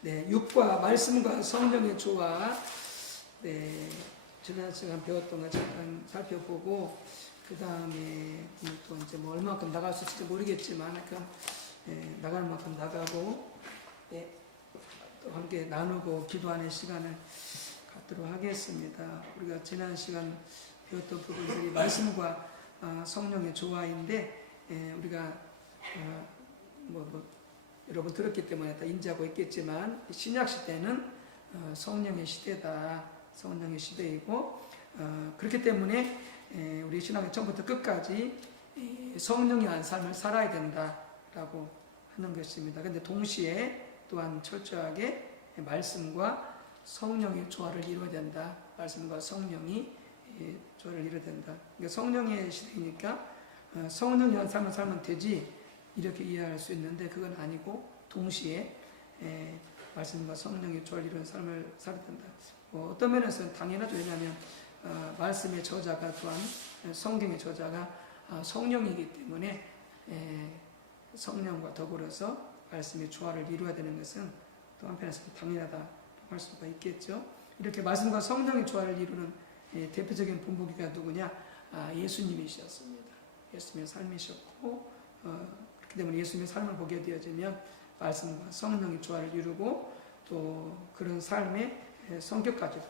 네, 육과 말씀과 성령의 조화. 네, 지난 시간 배웠던 거 잠깐 살펴보고 그 다음에 또 이제 뭐 얼마큼 나갈 수 있을지 모르겠지만 나갈 만큼 나가고 또 함께 나누고 기도하는 시간을 갖도록 하겠습니다. 우리가 지난 시간 배웠던 부분들이 말씀과 성령의 조화인데 우리가 여러분 들었기 때문에 다 인지하고 있겠지만 신약 시대는 성령의 시대다. 성령의 시대이고 그렇기 때문에 우리 신앙의 처음부터 끝까지 성령이 한 삶을 살아야 된다라고 하는 것입니다. 그런데 동시에 또한 철저하게 말씀과 성령의 조화를 이루어야 된다. 말씀과 성령이 조화를 이루어야 된다. 그러니까 성령의 시대이니까 성령이 한 삶을 살면 되지 이렇게 이해할 수 있는데 그건 아니고 동시에 말씀과 성령의 조화를 이루는 삶을 살아야 된다. 어떤 면에서는 당연하죠. 왜냐하면 말씀의 저자가 또한 성경의 저자가 성령이기 때문에 성령과 더불어서 말씀의 조화를 이루어야 되는 것은 또 한편에서 당연하다고 할 수가 있겠죠. 이렇게 말씀과 성령의 조화를 이루는 대표적인 본보기가 누구냐? 예수님이셨습니다. 예수님의 삶이셨고 그렇기 때문에 예수님의 삶을 보게 되어지면 말씀과 성령의 조화를 이루고 또 그런 삶의 성격까지도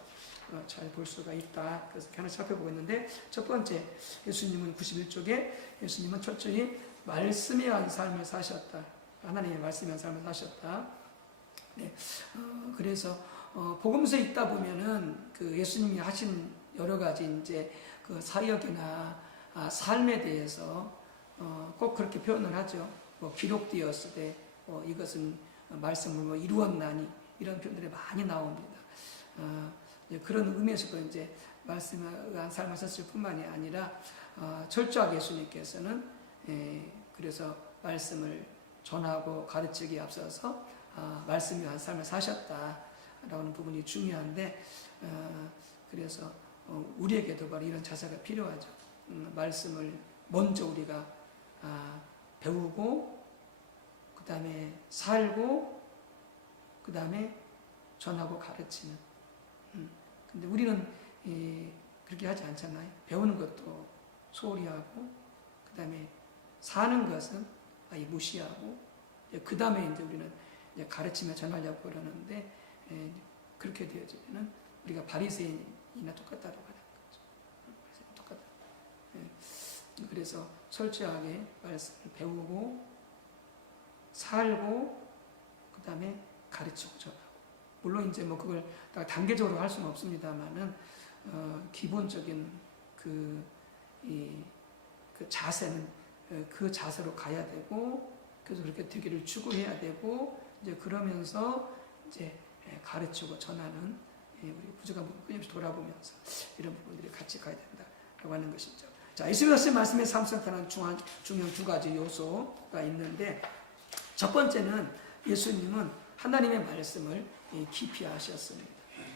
잘 볼 수가 있다. 그래서 하나 살펴보고 있는데 첫 번째 예수님은 91쪽에 예수님은 철저히 말씀에 의한 삶을 사셨다. 하나님의 말씀에 의한 삶을 사셨다. 네. 그래서 복음서에 있다 보면은 그 예수님이 하신 여러 가지 이제 그 사역이나 삶에 대해서 꼭 그렇게 표현을 하죠. 기록되었을 때 이것은 말씀을 이루었나니 이런 표현들이 많이 나옵니다. 그런 의미에서도 이제 말씀에 의한 삶을 사실 뿐만이 아니라 철저하게 예수님께서는 그래서 말씀을 전하고 가르치기에 앞서서 말씀에 의한 삶을 사셨다라는 부분이 중요한데 그래서 우리에게도 바로 이런 자세가 필요하죠. 말씀을 먼저 우리가 배우고 그 다음에 살고 그 다음에 전하고 가르치는. 근데 우리는 그렇게 하지 않잖아요. 배우는 것도 소홀히 하고 그 다음에 사는 것은 아예 무시하고 그 다음에 이제 우리는 이제 가르치며 전하려고 그러는데 그렇게 되어지면 우리가 바리새인이나 똑같다고 하는 거죠. 똑같다. 그래서 철저하게 말씀을 배우고 살고 그 다음에 가르치고 전하고 물론 이제 그걸 단계적으로 할 수는 없습니다만은 기본적인 그 자세는 그 자세로 가야 되고 그래서 그렇게 되기를 추구해야 되고 이제 그러면서 이제 가르치고 전하는 우리 부족한 부분 끊임없이 돌아보면서 이런 부분들이 같이 가야 된다라고 하는 것이죠. 자, 예수님의 말씀에 삼성하는 중요한 두 가지 요소가 있는데 첫 번째는 예수님은 하나님의 말씀을 깊이 아셨습니다.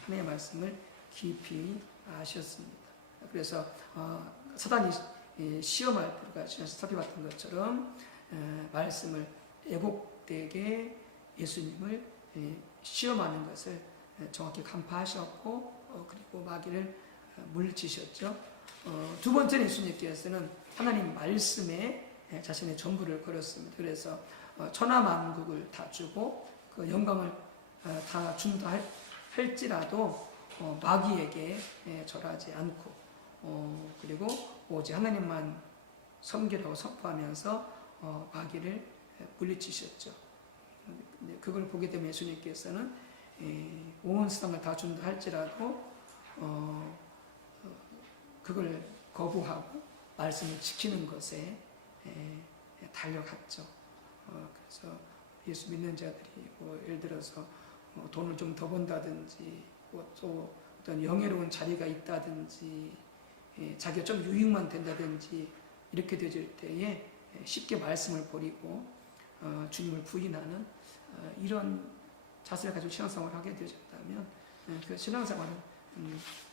하나님의 말씀을 깊이 아셨습니다. 그래서 사단이 시험할 때 우리가 살펴봤던 것처럼 말씀을 애곡되게 예수님을 시험하는 것을 정확히 간파하셨고 그리고 마귀를 물리치셨죠. 두 번째는 예수님께서는 하나님 말씀에 자신의 전부를 걸었습니다. 그래서 천하만국을 다 주고 그 영광을 다 준다 할지라도 마귀에게 절하지 않고 그리고 오직 하나님만 섬기라고 선포하면서 마귀를 물리치셨죠. 그걸 보게 되면 예수님께서는 온 세상을 다 준다 할지라도 그걸 거부하고 말씀을 지키는 것에 달려갔죠. 그래서 예수 믿는 자들이 예를 들어서 돈을 좀 더 번다든지 또 어떤 영예로운 자리가 있다든지 자기가 좀 유익만 된다든지 이렇게 되질 때에 쉽게 말씀을 버리고 주님을 부인하는 이런 자세를 가지고 신앙생활을 하게 되어진다면 그 신앙생활은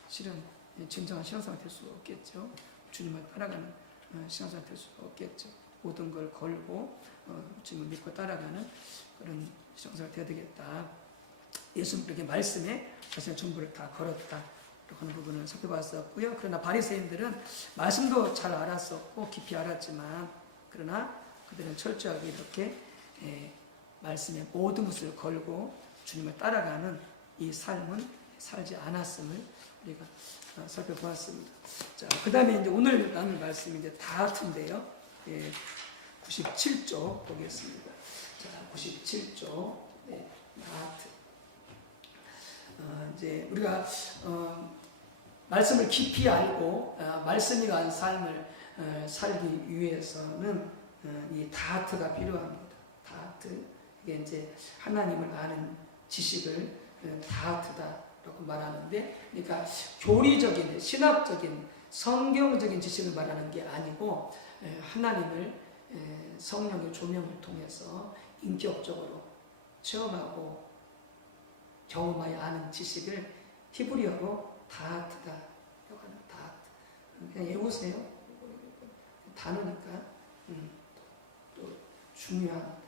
실은 진정한 신앙생활이 될 수 없겠죠. 주님을 따라가는 신앙생활이 될 수 없겠죠. 모든 걸 걸고 주님을 믿고 따라가는 그런 신앙생활이 되어야 되겠다. 예수님께 말씀에 자신의 전부를 다 걸었다 하는 부분을 살펴봤었고요. 그러나 바리새인들은 말씀도 잘 알았었고 깊이 알았지만 그러나 그들은 철저하게 이렇게 말씀의 모든 것을 걸고 주님을 따라가는 이 삶은 살지 않았음을 우리가 살펴보았습니다. 자, 그 다음에 이제 오늘 나눌 말씀이 이제 다하트인데요. 97조 보겠습니다. 자, 97조. 다하트. 이제 우리가 말씀을 깊이 알고 말씀이 간 삶을 살기 위해서는 이 다하트가 필요합니다. 다하트. 이게 이제 하나님을 아는 지식을 다하트다라고 말하는데, 그러니까 교리적인, 신학적인, 성경적인 지식을 말하는 게 아니고 하나님을 성령의 조명을 통해서 인격적으로 체험하고 경험하여 아는 지식을 히브리어로 다하트다라고 하는 다하트. 그냥 외우세요. 단어니까 또 중요한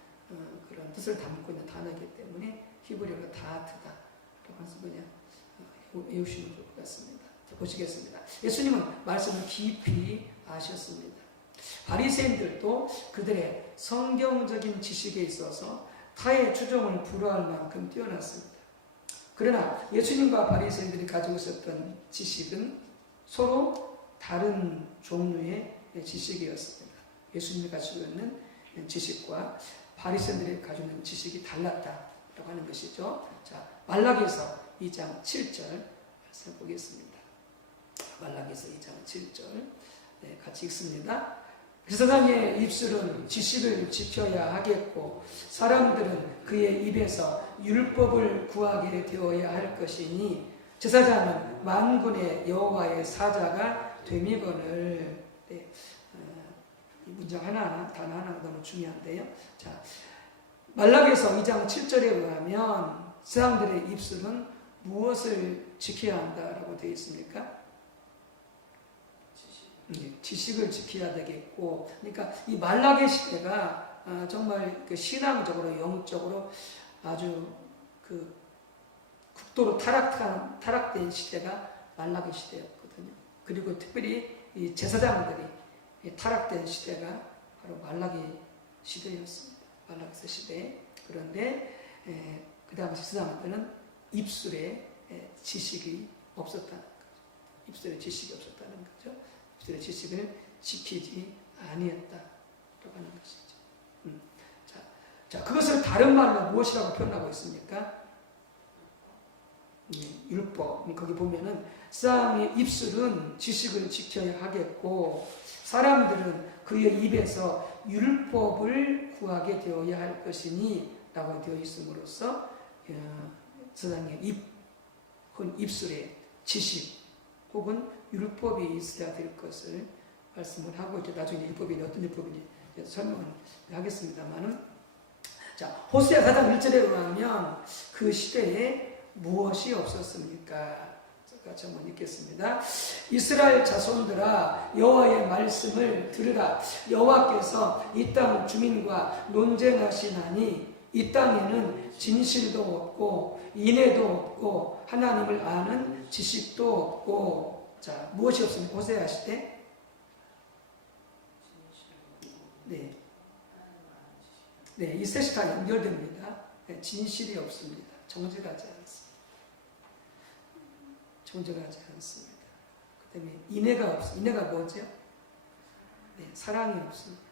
그런 뜻을 담고 있는 단어이기 때문에 히브리어로 다하트다라고 해서 그냥 외우시면 좋을 것 같습니다. 자, 보시겠습니다. 예수님은 말씀을 깊이 아셨습니다. 바리새인들도 그들의 성경적인 지식에 있어서 타의 추종을 불허할 만큼 뛰어났습니다. 그러나 예수님과 바리새인들이 가지고 있었던 지식은 서로 다른 종류의 지식이었습니다. 예수님이 가지고 있는 지식과 바리새인들이 가지고 있는 지식이 달랐다라고 하는 것이죠. 자, 말라기서 2장 7절 말씀 보겠습니다. 말라기서 2장 7절 같이 읽습니다. 그 세상의 입술은 지식을 지켜야 하겠고 사람들은 그의 입에서 율법을 구하게 되어야 할 것이니 제사장은 만군의 여호와의 사자가 됨이거늘. 이 문장 하나하나 단어 하나가 너무 중요한데요. 자, 말라기서 2장 7절에 의하면 세상들의 입술은 무엇을 지켜야 한다라고 되어 있습니까? 지식을 지켜야 되겠고, 그러니까 이 말라기 시대가 정말 그 신앙적으로 영적으로 아주 그 극도로 타락된 시대가 말라기 시대였거든요. 그리고 특별히 이 제사장들이 타락된 시대가 바로 말라기 시대였습니다. 말라기서 시대. 그런데 그 당시 제사장들은 입술에 지식이 없었다는 거죠. 입술에 지식이 없었다는 거죠. 입술의 지식을 지키지 아니했다라고 하는 것이죠. 자, 그것을 다른 말로 무엇이라고 표현하고 있습니까? 율법. 거기 보면은 사람의 입술은 지식을 지켜야 하겠고 사람들은 그의 입에서 율법을 구하게 되어야 할 것이니 라고 되어 있음으로써 세상의 입술에 지식 혹은 율법이 있어야 될 것을 말씀을 하고 이제 나중에 율법이 어떤 율법인지 설명을 하겠습니다만은, 자, 호세아 4장 1절에 의하면 그 시대에 무엇이 없었습니까? 같이 한번 읽겠습니다. 이스라엘 자손들아 여호와의 말씀을 들으라. 여호와께서 이 땅 주민과 논쟁하시나니 이 땅에는 진실도 없고 인애도 없고 하나님을 아는 지식도 없고. 자, 무엇이 없습니까? 호세아 시대? 네, 이 셋이 다 연결됩니다. 진실이 없습니다. 정직하지 않습니다. 정직하지 않습니다. 그 다음에 인애가 없습니다. 인애가 뭐죠? 사랑이 없습니다.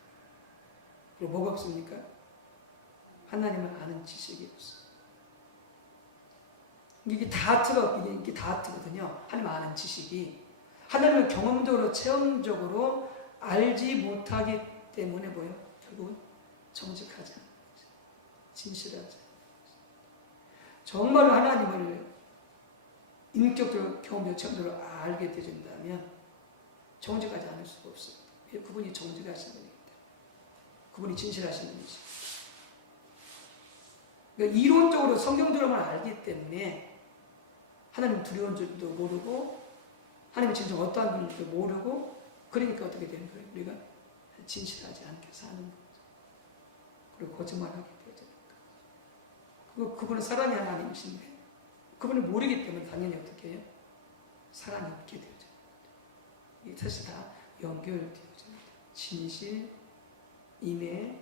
그리고 뭐가 없습니까? 하나님을 아는 지식이 없습니다. 이게 다하트거든요. 하나님 아는 지식이 하나님을 경험적으로 체험적으로 알지 못하기 때문에 뭐예요? 결국은 정직하지 않는 거죠. 진실하지 않는 거죠. 정말로 하나님을 인격적으로 경험적으로 체험적으로 알게 되진다면 정직하지 않을 수가 없습니다. 그분이 정직하신 분이기 때문에, 그분이 진실하신 분이시죠. 그러니까 이론적으로 성경적으로만 알기 때문에 하나님 두려운 줄도 모르고 하나님이 진짜 어떠한 분인지도 모르고, 그러니까 어떻게 되는 거예요? 우리가 진실하지 않게 사는 거죠. 그리고 거짓말하게 되죠. 그분은 사랑의 하나님이신데 그분을 모르기 때문에 당연히 어떻게 해요? 사랑이 없게 되죠. 이게 사실 다 연결되어져. 진실, 인애,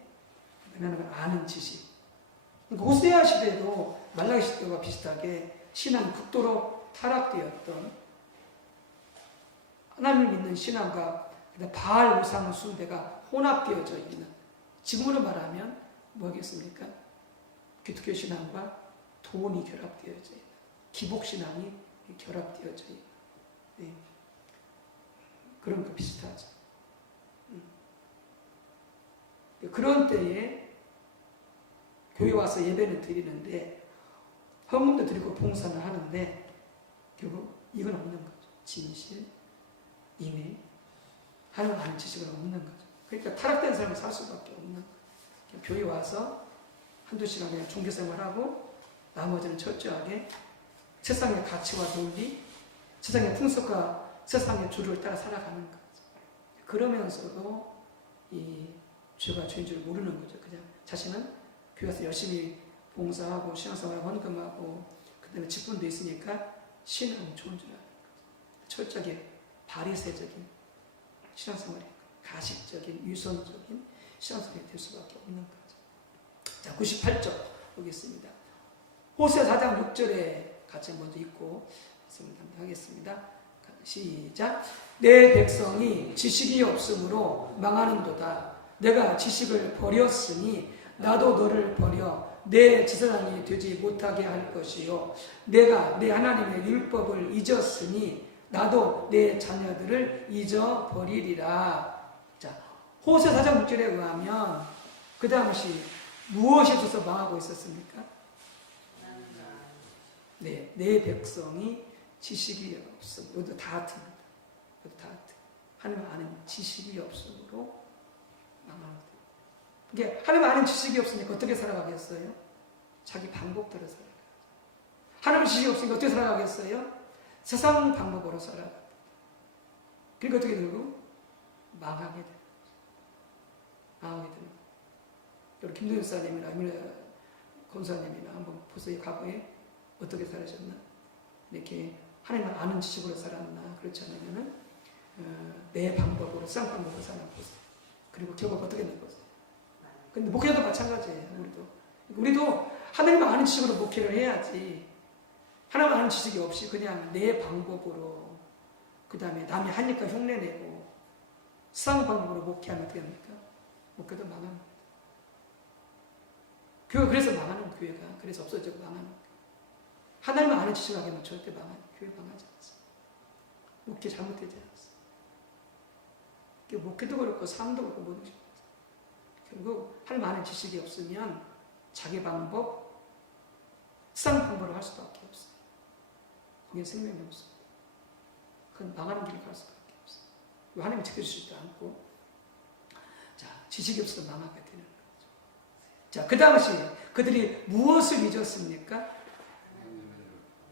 그다음에 아는 지식. 그러니까 호세아 시대도 말라기 시대와 비슷하게 신앙이 극도로 타락되었던, 하나님을 믿는 신앙과 바알 우상 숭배가 혼합되어져 있는, 지금으로 말하면 뭐겠습니까? 기독교 신앙과 돈이 결합되어져 있는, 기복신앙이 결합되어져 있는, 네. 그런 거 비슷하죠. 그런 때에 교회 와서 예배는 드리는데, 헌금도 드리고 봉사를 하는데 결국 이건 없는 거죠. 진실, 인애, 하나님 아는 지식은 없는 거죠. 그러니까 타락된 삶을 살 수밖에 없는 거죠. 교회 와서 한두 시간 그냥 종교생활하고 나머지는 철저하게 세상의 가치와 논리, 세상의 풍속과 세상의 주를 따라 살아가는 거죠. 그러면서도 이 죄가 죄인 줄 모르는 거죠. 그냥 자신은 교회 와서 열심히 봉사하고 신앙생활 헌금하고 그다음에 직분도 있으니까 신앙은 좋은 줄 아는 거죠. 철저하게 바리새적인 신앙생활이, 가식적인 유선적인 신앙생활이 될 수밖에 없는 거죠. 자, 98쪽 보겠습니다. 호세아 4장 6절에 같이 먼저 읽고 하겠습니다. 시작. 내 백성이 지식이 없으므로 망하는도다. 내가 지식을 버렸으니 나도 너를 버려 내 제사장이 되지 못하게 할 것이요, 내가 내 하나님의 율법을 잊었으니 나도 내 자녀들을 잊어버리리라. 자, 호세아 4장 6절에 의하면 그 당시 무엇이 있어서 망하고 있었습니까? 네, 내 백성이 지식이 없음. 이것도 다 같습니다. 이것도 다 같아. 하나님 아는 지식이 없으므로 망하는 거예요. 이게 하나님 아는 지식이 없으니까 어떻게 살아가겠어요? 자기 방법대로 살아가요. 하나님 지식이 없으니까 어떻게 살아가겠어요? 세상 방법으로 살아가요. 그러니까 어떻게 되고? 망하게 돼요. 망하게 되는 거예요. 여러분 김동현 사님이나 권사님이나 한번 보세요. 과거에 어떻게 살으셨나? 이렇게 하나님을 아는 지식으로 살았나? 그렇지 않으면은 내 방법으로, 세상 방법으로 살아 보세요. 그리고 결국 어떻게 된 거죠? 근데 목회도 마찬가지예요. 우리도 하나님을 아는 지식으로 목회를 해야지. 하나님을 아는 지식이 없이 그냥 내 방법으로, 그 다음에 남이 하니까 흉내내고 세상 방법으로 목회하면 어떻게 합니까? 목회도 망하는 거예요. 교회가 그래서 망하는, 교회가 그래서 없어지고 망하는 거예요. 하나님을 아는 지식을 하게 하면 절대 교회 망하지 않습니다. 목회 잘못되지 않습니다. 목회도 그렇고 삶도 그렇고 모든 것이 결국 하나님 아는 지식이 없으면 자기 방법, 세상 방법으로 할 수밖에 없어요. 거기에 생명이 없습니다. 그건 망하는 길을 갈 수밖에 없어요. 하나님이 지켜주시지도 않고, 자, 지식이 없어서 망하게 되는 거죠. 자, 그 당시 그들이 무엇을 잊었습니까?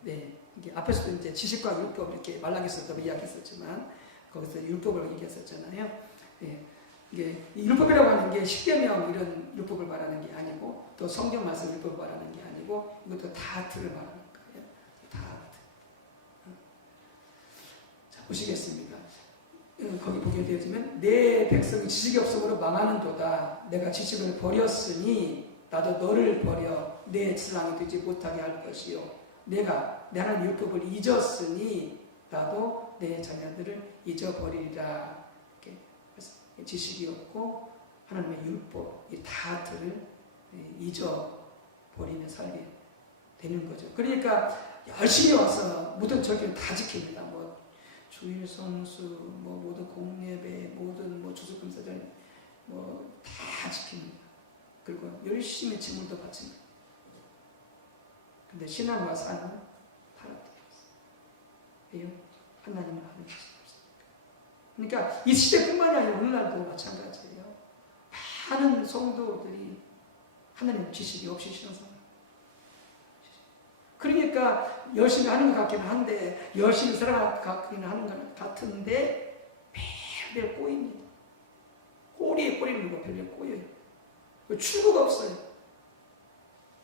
네, 이게 앞에서도 이제 지식과 율법 이렇게 말라기서도 이야기했었지만 거기서 율법을 얘기했었잖아요. 네, 이게 율법이라고 하는 게 십계명 이런 율법을 말하는 게 아니고, 또 성경 말씀 율법을 말하는 게 아니고, 이것도 다트를 말하는 거예요. 다트. 자, 보시겠습니까? 거기 보게 되어지면 내 백성이 지식이 없음으로 망하는도다. 내가 지식을 버렸으니 나도 너를 버려 내 신랑이 되지 못하게 할 것이요, 내가 내 하나님 율법을 잊었으니 나도 내 자녀들을 잊어버리리라. 이렇게 지식이 없고 하나님의 율법, 이 다들을 잊어버리며 살게 되는 거죠. 그러니까 열심히 와서 모든 절기를 다 지킵니다. 뭐 주일 성수, 뭐 모든 공예배, 모든 뭐 주수금사절 뭐 다 지킵니다. 그리고 열심히 제물도 바칩니다. 근데 신앙과 삶은 타락되었어요. 왜요? 하나님을 아는 지식이 없으니까. 그러니까 이 시대뿐만이 아니라 오늘날도 마찬가지예요. 많은 성도들이 하나님 지식이 없이 신앙생활. 그러니까 열심히 하는 것 같기는 한데, 열심히 살아가기는 하는 것 같은데 매일매일 꼬입니다. 꼬리에 꼬리를 물고 매일 꼬여요. 출구가 없어요.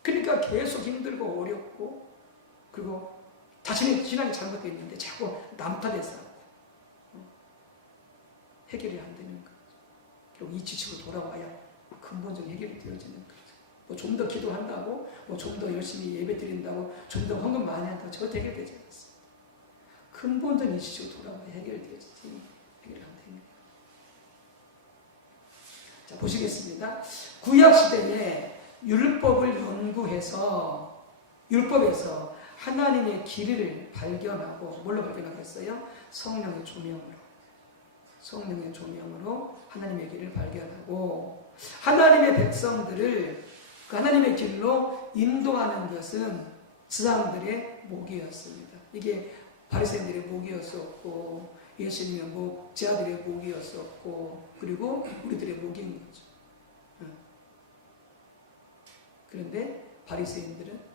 그러니까 계속 힘들고 어렵고, 그리고 자신의 신앙이 잘못되어 있는데 자꾸 남탓해서 해결이 안 되는 거죠. 결국 이 지식으로 돌아와야 근본적인 해결이 되어지는 거죠. 뭐 좀 더 기도한다고, 뭐 좀 더 열심히 예배 드린다고, 좀 더 헌금 많이 한다고 저것도 해결되지 않습니다. 근본적인 이 지식으로 돌아와야 해결되어지지 해결이 안 됩니다. 자, 보시겠습니다. 구약시대에 율법을 연구해서 율법에서 하나님의 길을 발견하고, 뭘로 발견하겠어요? 성령의 조명으로. 성령의 조명으로 하나님의 길을 발견하고, 하나님의 백성들을 그 하나님의 길로 인도하는 것은 지상들의 목이었습니다. 이게 바리새인들의 목이었었고, 예수님의 목, 제자들의 목이었었고, 그리고 우리들의 목인 거죠. 그런데 바리새인들은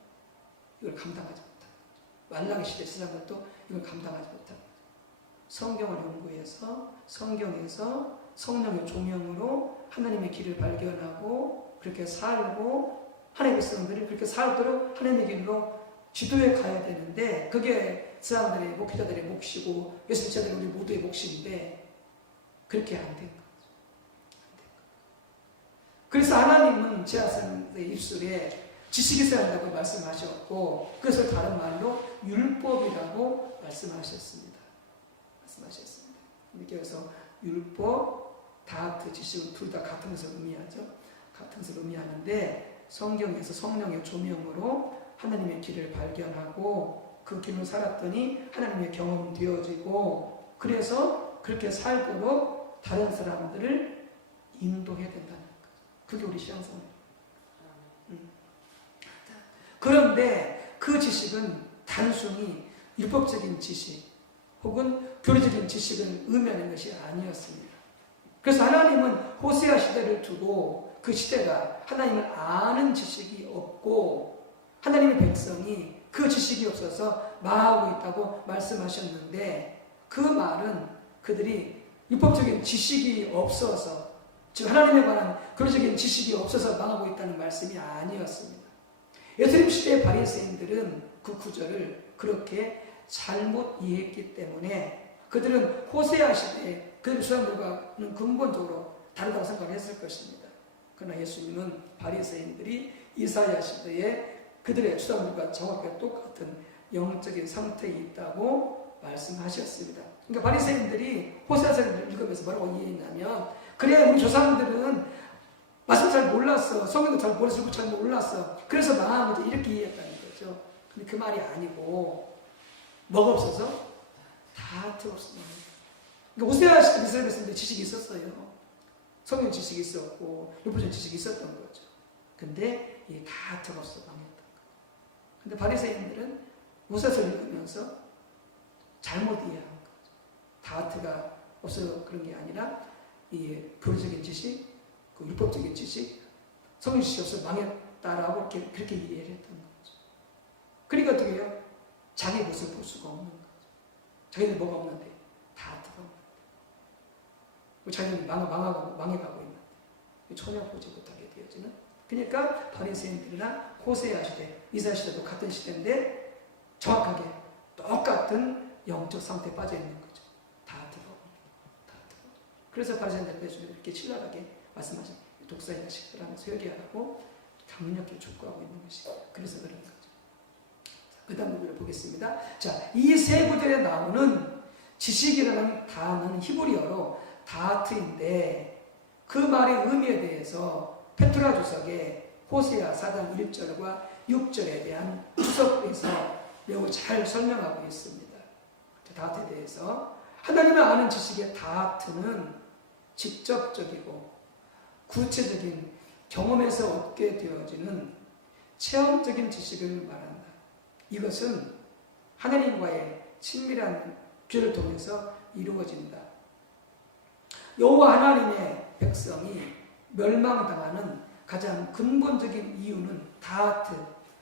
이걸 감당하지 못한 거죠. 말라기 시대 세상들도 이걸 감당하지 못한 거죠. 성경을 연구해서 성경에서 성령의 조명으로 하나님의 길을 발견하고 그렇게 살고, 하나님의 백성들이 그렇게 살도록 하나님의 길로 지도해 가야 되는데, 그게 사람들의 목회자들의 몫이고 예수 제자들 우리 모두의 몫인데 그렇게 안 된 거죠. 그래서 하나님은 제자들의 입술에 지식이 있어야 한다고 말씀하셨고, 그것을 다른 말로 율법이라고 말씀하셨습니다. 그래서 율법, 다트, 지식은 둘 다 같은 것을 의미하죠. 같은 것을 의미하는데, 성경에서 성령의 조명으로 하나님의 길을 발견하고 그 길로 살았더니 하나님의 경험이 되어지고, 그래서 그렇게 살도록 다른 사람들을 인도해야 된다는 거죠. 그게 우리 신앙생활이에요. 그런데 그 지식은 단순히 율법적인 지식 혹은 교리적인 지식을 의미하는 것이 아니었습니다. 그래서 하나님은 호세아 시대를 두고 그 시대가 하나님을 아는 지식이 없고 하나님의 백성이 그 지식이 없어서 망하고 있다고 말씀하셨는데, 그 말은 그들이 율법적인 지식이 없어서, 즉 하나님에 관한 교리적인 지식이 없어서 망하고 있다는 말씀이 아니었습니다. 예수님 시대의 바리새인들은 그 구절을 그렇게 잘못 이해했기 때문에 그들은 호세아 시대에 그 사람들과는 근본적으로 다르다고 생각했을 것입니다. 그러나 예수님은 바리새인들이 이사야 시대에 그들의 주장들과 정확하게 똑같은 영적인 상태에 있다고 말씀하셨습니다. 그러니까 바리새인들이 호세아서를 읽으면서 뭐라고 이해했냐면, 그래 우리 조상들은 말씀 잘 몰랐어, 성경도 잘 모르고 잘 몰랐어, 그래서 망한 거지, 이렇게 이해했다는 거죠. 근데 그 말이 아니고, 뭐가 없어서? 다트 없었던 거예요. 그러니까 호세아 시대 이스라엘 백성들 지식이 있었어요. 성경 지식이 있었고 율법적 지식이 있었던 거죠. 근데 이 다트가 없어서 망했던 거예요. 근데 바리새인들은 호세아서를 읽으면서 잘못 이해한 거죠. 다트가 없어서 그런 게 아니라 이 교리적인 지식, 그 율법적인 지식, 성경 지식이 없어서 망했다라고 그렇게 이해를 했던 거죠. 그러니까 어떻게 해요? 자기 것을 볼 수가 없는 거죠. 자기는 뭐가 없는데? 다트가 없는데. 자기는 망해가고 있는데 전혀 보지 못하게 되어지는. 그러니까 바리새인들이나 호세아 시대, 이사야 시대도 같은 시대인데 정확하게 똑같은 영적 상태에 빠져 있는 거죠. 다트가 없는. 그래서 바리새인들께서 이렇게 신랄하게 말씀하신 독사의 자식들 하면서 회개하고 강력히 촉구하고 있는 것이 그래서 그런 거죠. 그 다음 부분을 보겠습니다. 자, 이 세 구절에 나오는 지식이라는 단어는 히브리어로 다트인데, 그 말의 의미에 대해서 페트라 주석의 호세아 4장 1절과 6절에 대한 주석에서 매우 잘 설명하고 있습니다. 다트에 대해서 하나님을 아는 지식의 다트는 직접적이고 구체적인 경험에서 얻게 되어지는 체험적인 지식을 말한다. 이것은 하나님과의 친밀한 교를 통해서 이루어진다. 여호와 하나님의 백성이 멸망당하는 가장 근본적인 이유는 다트,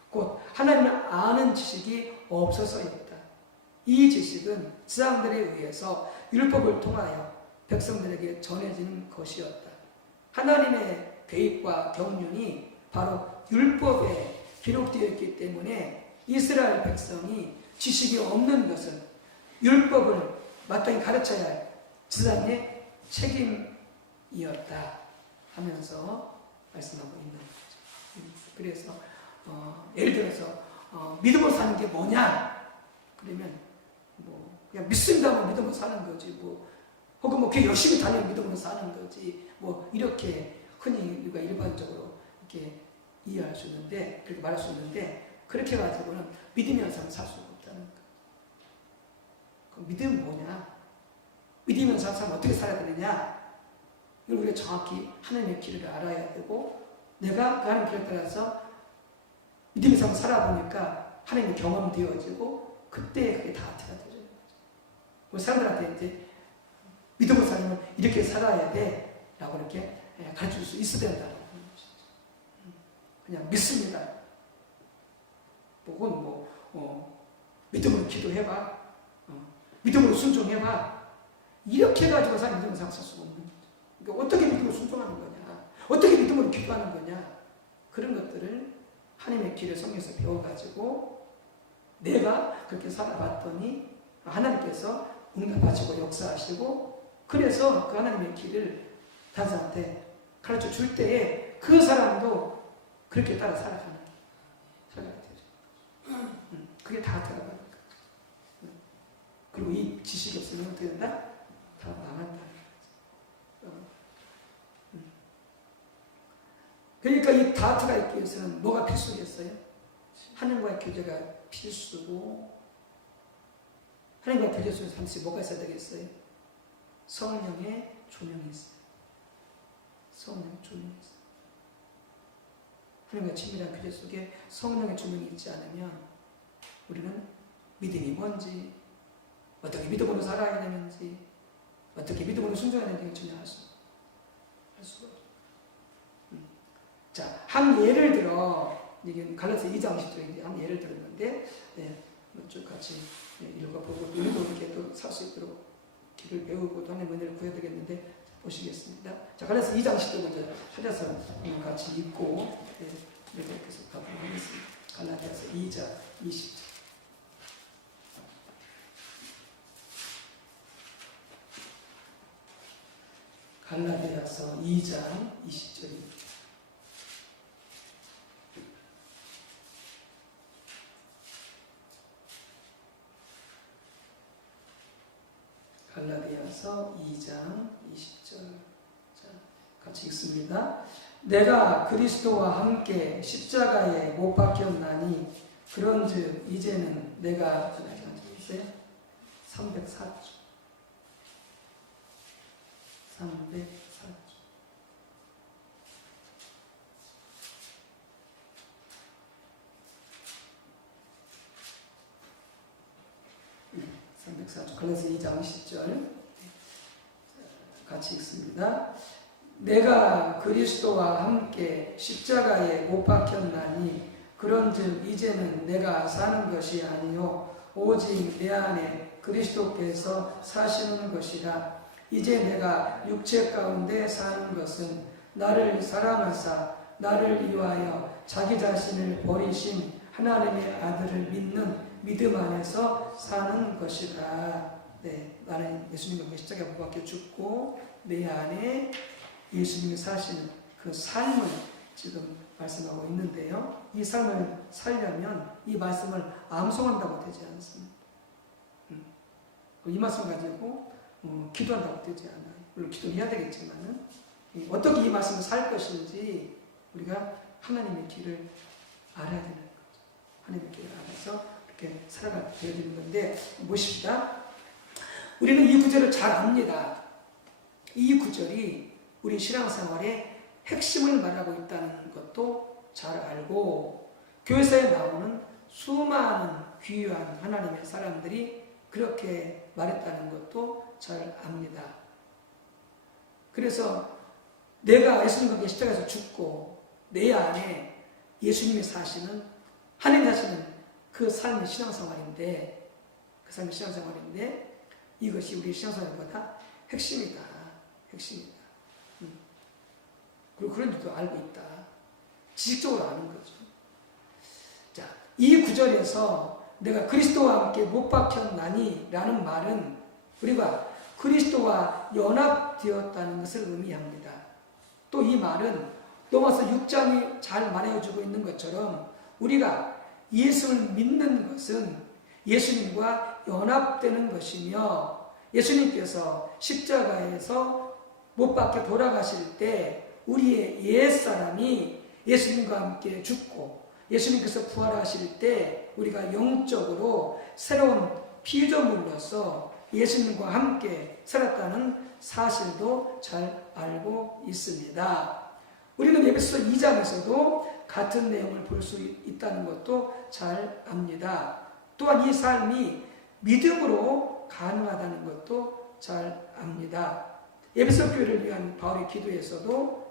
곧 하나님을 아는 지식이 없어서였다. 이 지식은 사람들에 의해서 율법을 통하여 백성들에게 전해지는 것이었다. 하나님의 계획과 경륜이 바로 율법에 기록되어 있기 때문에 이스라엘 백성이 지식이 없는 것은 율법을 마땅히 가르쳐야 할 지상의 책임이었다 하면서 말씀하고 있는 거죠. 그래서 예를 들어서 믿음으로 사는 게 뭐냐? 그러면 뭐 그냥 믿습니다만 믿음으로 사는 거지 뭐 혹은 뭐 그냥 열심히 다니는 믿음으로 사는 거지 뭐 이렇게 흔히 우리가 일반적으로 이렇게 이해할 수 있는데 그렇게 말할 수 있는데 그렇게 가지고는 믿음이 항상 살 수가 없다는 거. 그 믿음은 뭐냐? 믿음이 항상 사람 어떻게 살아야 되느냐? 이걸 우리가 정확히 하나님의 길을 알아야 되고 내가 그 하나님의 길에 따라서 믿음의 삶을 살아보니까 하나님의 경험이 되어지고 그때 그게 다 다트가 되는 거죠. 우리 사람들한테 이제 믿음을 살면 이렇게 살아야 돼 라고 이렇게 가르쳐 줄 수 있어야 된다는 것이죠. 그냥 믿습니다. 혹은 믿음으로 기도해봐. 믿음으로 순종해봐. 이렇게 가지고 사람 믿음을 살 수가 없는 거죠. 그러니까 어떻게 믿음으로 순종하는 거냐? 어떻게 믿음으로 기도하는 거냐? 그런 것들을 하나님의 길을 성경에서 배워가지고 내가 그렇게 살아봤더니 하나님께서 응답하시고 역사하시고 그래서 그 하나님의 길을 다른 사람한테 가르쳐 줄 때에 그 사람도 그렇게 따라 살아가는 되죠. 그게 다 들어가는 거예요. 그리고 이 지식이 없으면 어떻게 된다? 다 망한다는 거죠. 그러니까 이 다트가 있기 위해서는 뭐가 필수겠어요? 하나님과의 교제가 필수고 하나님과의 교제 속에서 반드시 뭐가 있어야 되겠어요? 성령의 조명이 있어요. 성령의 조명이 있어요. 하나님과 친밀한 교제 속에 성령의 조명이 있지 않으면 우리는 믿음이 뭔지 어떻게 믿음으로 살아야 되는지 어떻게 믿음으로 순종해야 되는지 전혀 알 수가 없어요. 자, 한 예를 들어 이게 갈라디아 2장 10절에 한 예를 들었는데 쭉 같이 읽어보고 우리도 이렇게 또 살 수 있도록 길을 배우고 또 하나님의 은혜를 구해야 되겠는데 보시겠습니다. 자, 갈라디아 2장 10절부터 찾아서 같이 읽고 이렇게 계속 가도록 하겠습니다. 갈라디아서 2장 20절. 갈라디아서 2장 20절입니다. 갈라디아서 2장 20절. 자, 같이 읽습니다. 내가 그리스도와 함께 십자가에 못 박혔나니 그런즉 이제는 내가 304조. 304조. 갈라디아서 2장 10절 같이 읽습니다. 내가 그리스도와 함께 십자가에 못 박혔나니 그런즉 이제는 내가 사는 것이 아니요 오직 내 안에 그리스도께서 사시는 것이라. 이제 내가 육체 가운데 사는 것은 나를 사랑하사 나를 위하여 자기 자신을 버리신 하나님의 아들을 믿는 믿음 안에서 사는 것이라. 네, 나는 예수님과 십자가에 못 박혀 죽고 내 안에 예수님이 사시는 그 삶을 지금 말씀하고 있는데요. 이 삶을 살려면 이 말씀을 암송한다고 되지 않습니다. 이 말씀을 가지고 기도한다고 되지 않아요. 물론 기도해야 되겠지만은 어떻게 이 말씀을 살 것인지 우리가 하나님의 길을 알아야 되는 거죠. 하나님의 길을 알아서 이렇게 살아가야 되는 건데 보십시다. 우리는 이 구절을 잘 압니다. 이 구절이 우리 신앙생활의 핵심을 말하고 있다는 것도 잘 알고 교회사에 나오는 수많은 귀한 하나님의 사람들이 그렇게 말했다는 것도 잘 압니다. 그래서 내가 예수님과 함께 십자가에서 죽고 내 안에 예수님이 사시는 하나님 사시는 그 삶의 신앙생활인데 이것이 우리 신앙생활보다 핵심이다. 핵심이다. 그리고 그런 줄도 알고 있다. 지식적으로 아는 거죠. 자, 이 구절에서 내가 그리스도와 함께 못 박혔나니 라는 말은 우리가 그리스도와 연합되었다는 것을 의미합니다. 또 이 말은 로마서 6장이 잘 말해주고 있는 것처럼 우리가 예수를 믿는 것은 예수님과 연합되는 것이며 예수님께서 십자가에서 못 박혀 돌아가실 때 우리의 옛사람이 예수님과 함께 죽고 예수님께서 부활하실 때 우리가 영적으로 새로운 피조물로서 예수님과 함께 살았다는 사실도 잘 알고 있습니다. 우리는 에베소서 2장에서도 같은 내용을 볼 수 있다는 것도 잘 압니다. 또한 이 삶이 믿음으로 가능하다는 것도 잘 압니다. 에베소 교회를 위한 바울의 기도에서도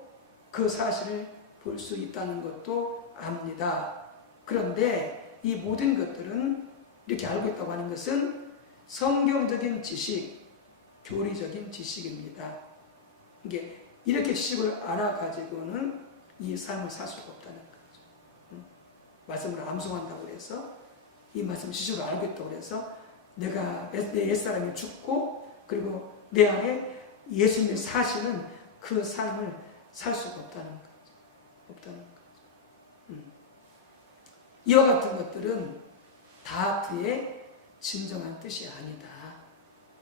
그 사실을 볼 수 있다는 것도 압니다. 그런데 이 모든 것들은 이렇게 알고 있다고 하는 것은 성경적인 지식, 교리적인 지식입니다. 이게 이렇게 지식을 알아가지고는 이 삶을 살 수가 없다는 거죠. 말씀을 암송한다고 해서 이 말씀 지식을 알고 있다고 해서 내가 내 옛사람이 죽고 그리고 내 안에 예수님이 사시는 그 삶을 살 수가 없다는 거죠. 없다는 거죠. 이와 같은 것들은 다트의 진정한 뜻이 아니다.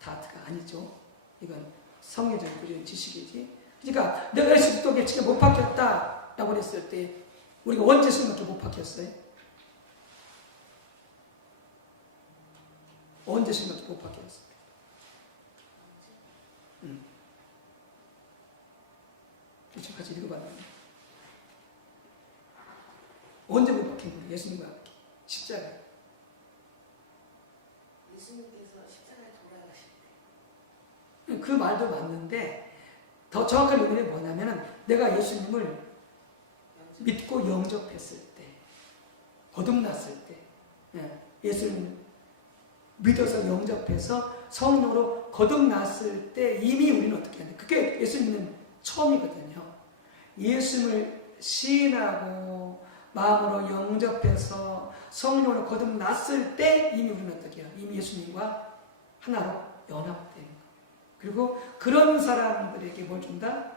다트가 아니죠. 이건 성경적인 교리적인 지식이지. 그러니까 내가 예수 그리스도께 지금 못 박혔다라고 했을 때 우리가 언제 생각해 못 박혔어요? 언제 생각해 못 박혔어요? 그렇죠. 같이 읽어봐요. 언제 못 박힌 거예요? 예수님과 함께 십자가에. 예수님께서 십자가에 돌아가실 때. 그 말도 맞는데 더 정확한 의미는 뭐냐면은 내가 예수님을 믿고 영접했을 때, 거듭났을 때, 예수님 믿어서 영접해서 성령으로 거듭났을 때 이미 우리는 어떻게 하냐? 그게 예수님은 처음이거든요. 예수님을 시인하고 마음으로 영접해서 성령으로 거듭났을 때 이미 우리는 어떻게 해요? 이미 예수님과 하나로 연합된 거예요. 그리고 그런 사람들에게 뭘 준다?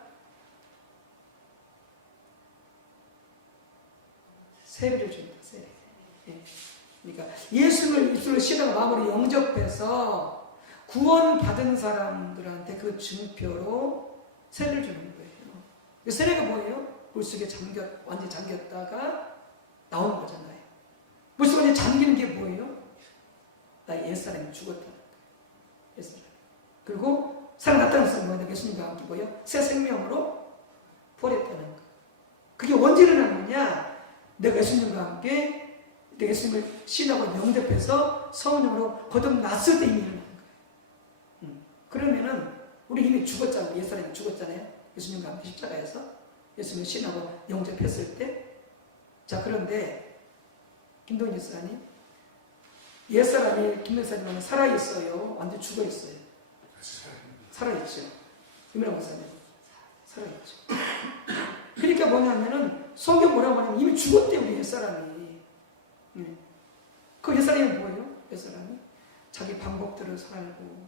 세례를 준다. 세례. 그러니까 예수를 신앙 마음으로 영접해서 구원받은 사람들한테 그 증표로 세례를 주는 거예요. 세례가 뭐예요? 물속에 완전히 잠겼다가 나오는 거잖아요. 물속에 완전히 잠기는 게 뭐예요? 나의 옛사람이 죽었다는 거예요. 옛사람. 그리고 살아났다는 것은 뭐예요? 예수님과 함께 뭐예요? 새 생명으로 부활했다는 거예요. 그게 언제 일어나느냐? 내가 예수님과 함께 내가 예수님을 신하고 영접해서 성령으로 거듭났을 때 이미 일어나는 거예요. 그러면은 우리 이미 죽었잖아요. 옛사람이 죽었잖아요. 예수님과 함께 십자가에서 예수님을 신하고 영접했을 때. 자, 그런데 김동인 목사님, 옛사람이 김목사님은 살아있어요? 완전 죽어있어요? 살아있죠. 김민아 목사님 살아있죠. 그러니까 뭐냐면은 성경 뭐라고 하냐면 이미 죽었대요. 우리 옛사람이. 그 옛사람이 뭐예요? 옛사람이 자기 방법대로 살고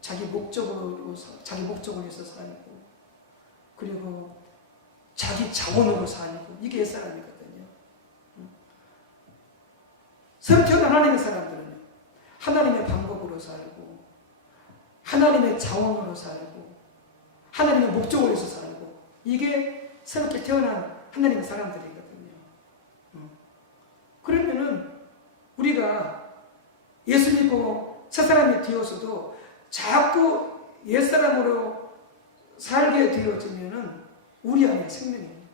자기 목적으로 위해서 살고 그리고 자기 자원으로 살고 이게 옛사람이거든요. 새로 태어난 하나님의 사람들은요, 하나님의 방법으로 살고 하나님의 자원으로 살고 하나님의 목적으로 해서 살고 이게 새롭게 태어난 하나님의 사람들이거든요. 그러면은 우리가 예수 믿고 새 사람이 되어서도 자꾸 옛사람으로 살게 되어지면은 우리 안에 생명이 없는 거예요.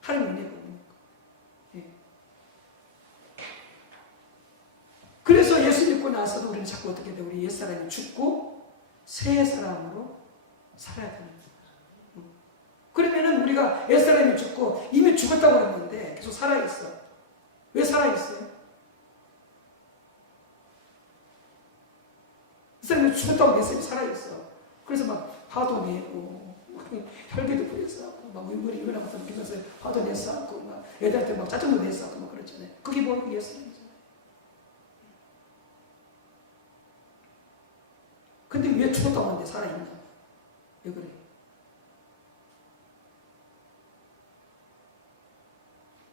하나님 은혜가 없는 거예요. 그래서 예수 믿고 나서도 우리는 자꾸 어떻게 돼? 우리 옛사람이 죽고 새 사람으로 살아야 되는 거예요. 그러면은 우리가 옛사람이 죽고 이미 죽었다고 그랬는데 계속 살아있어. 왜 살아있어요? 옛사람이 죽었다고 옛사람이 살아있어. 그래서 막 화도 내고 혈기도 부여서고 막 우리 일어나서 비면서 화도 냈었고 막 애들한테 막 짜증도 냈었고 막 그렇잖아요. 그게 뭐 옛사람이잖아요. 근데 왜 죽었다고 하는데 살아있냐? 왜 그래?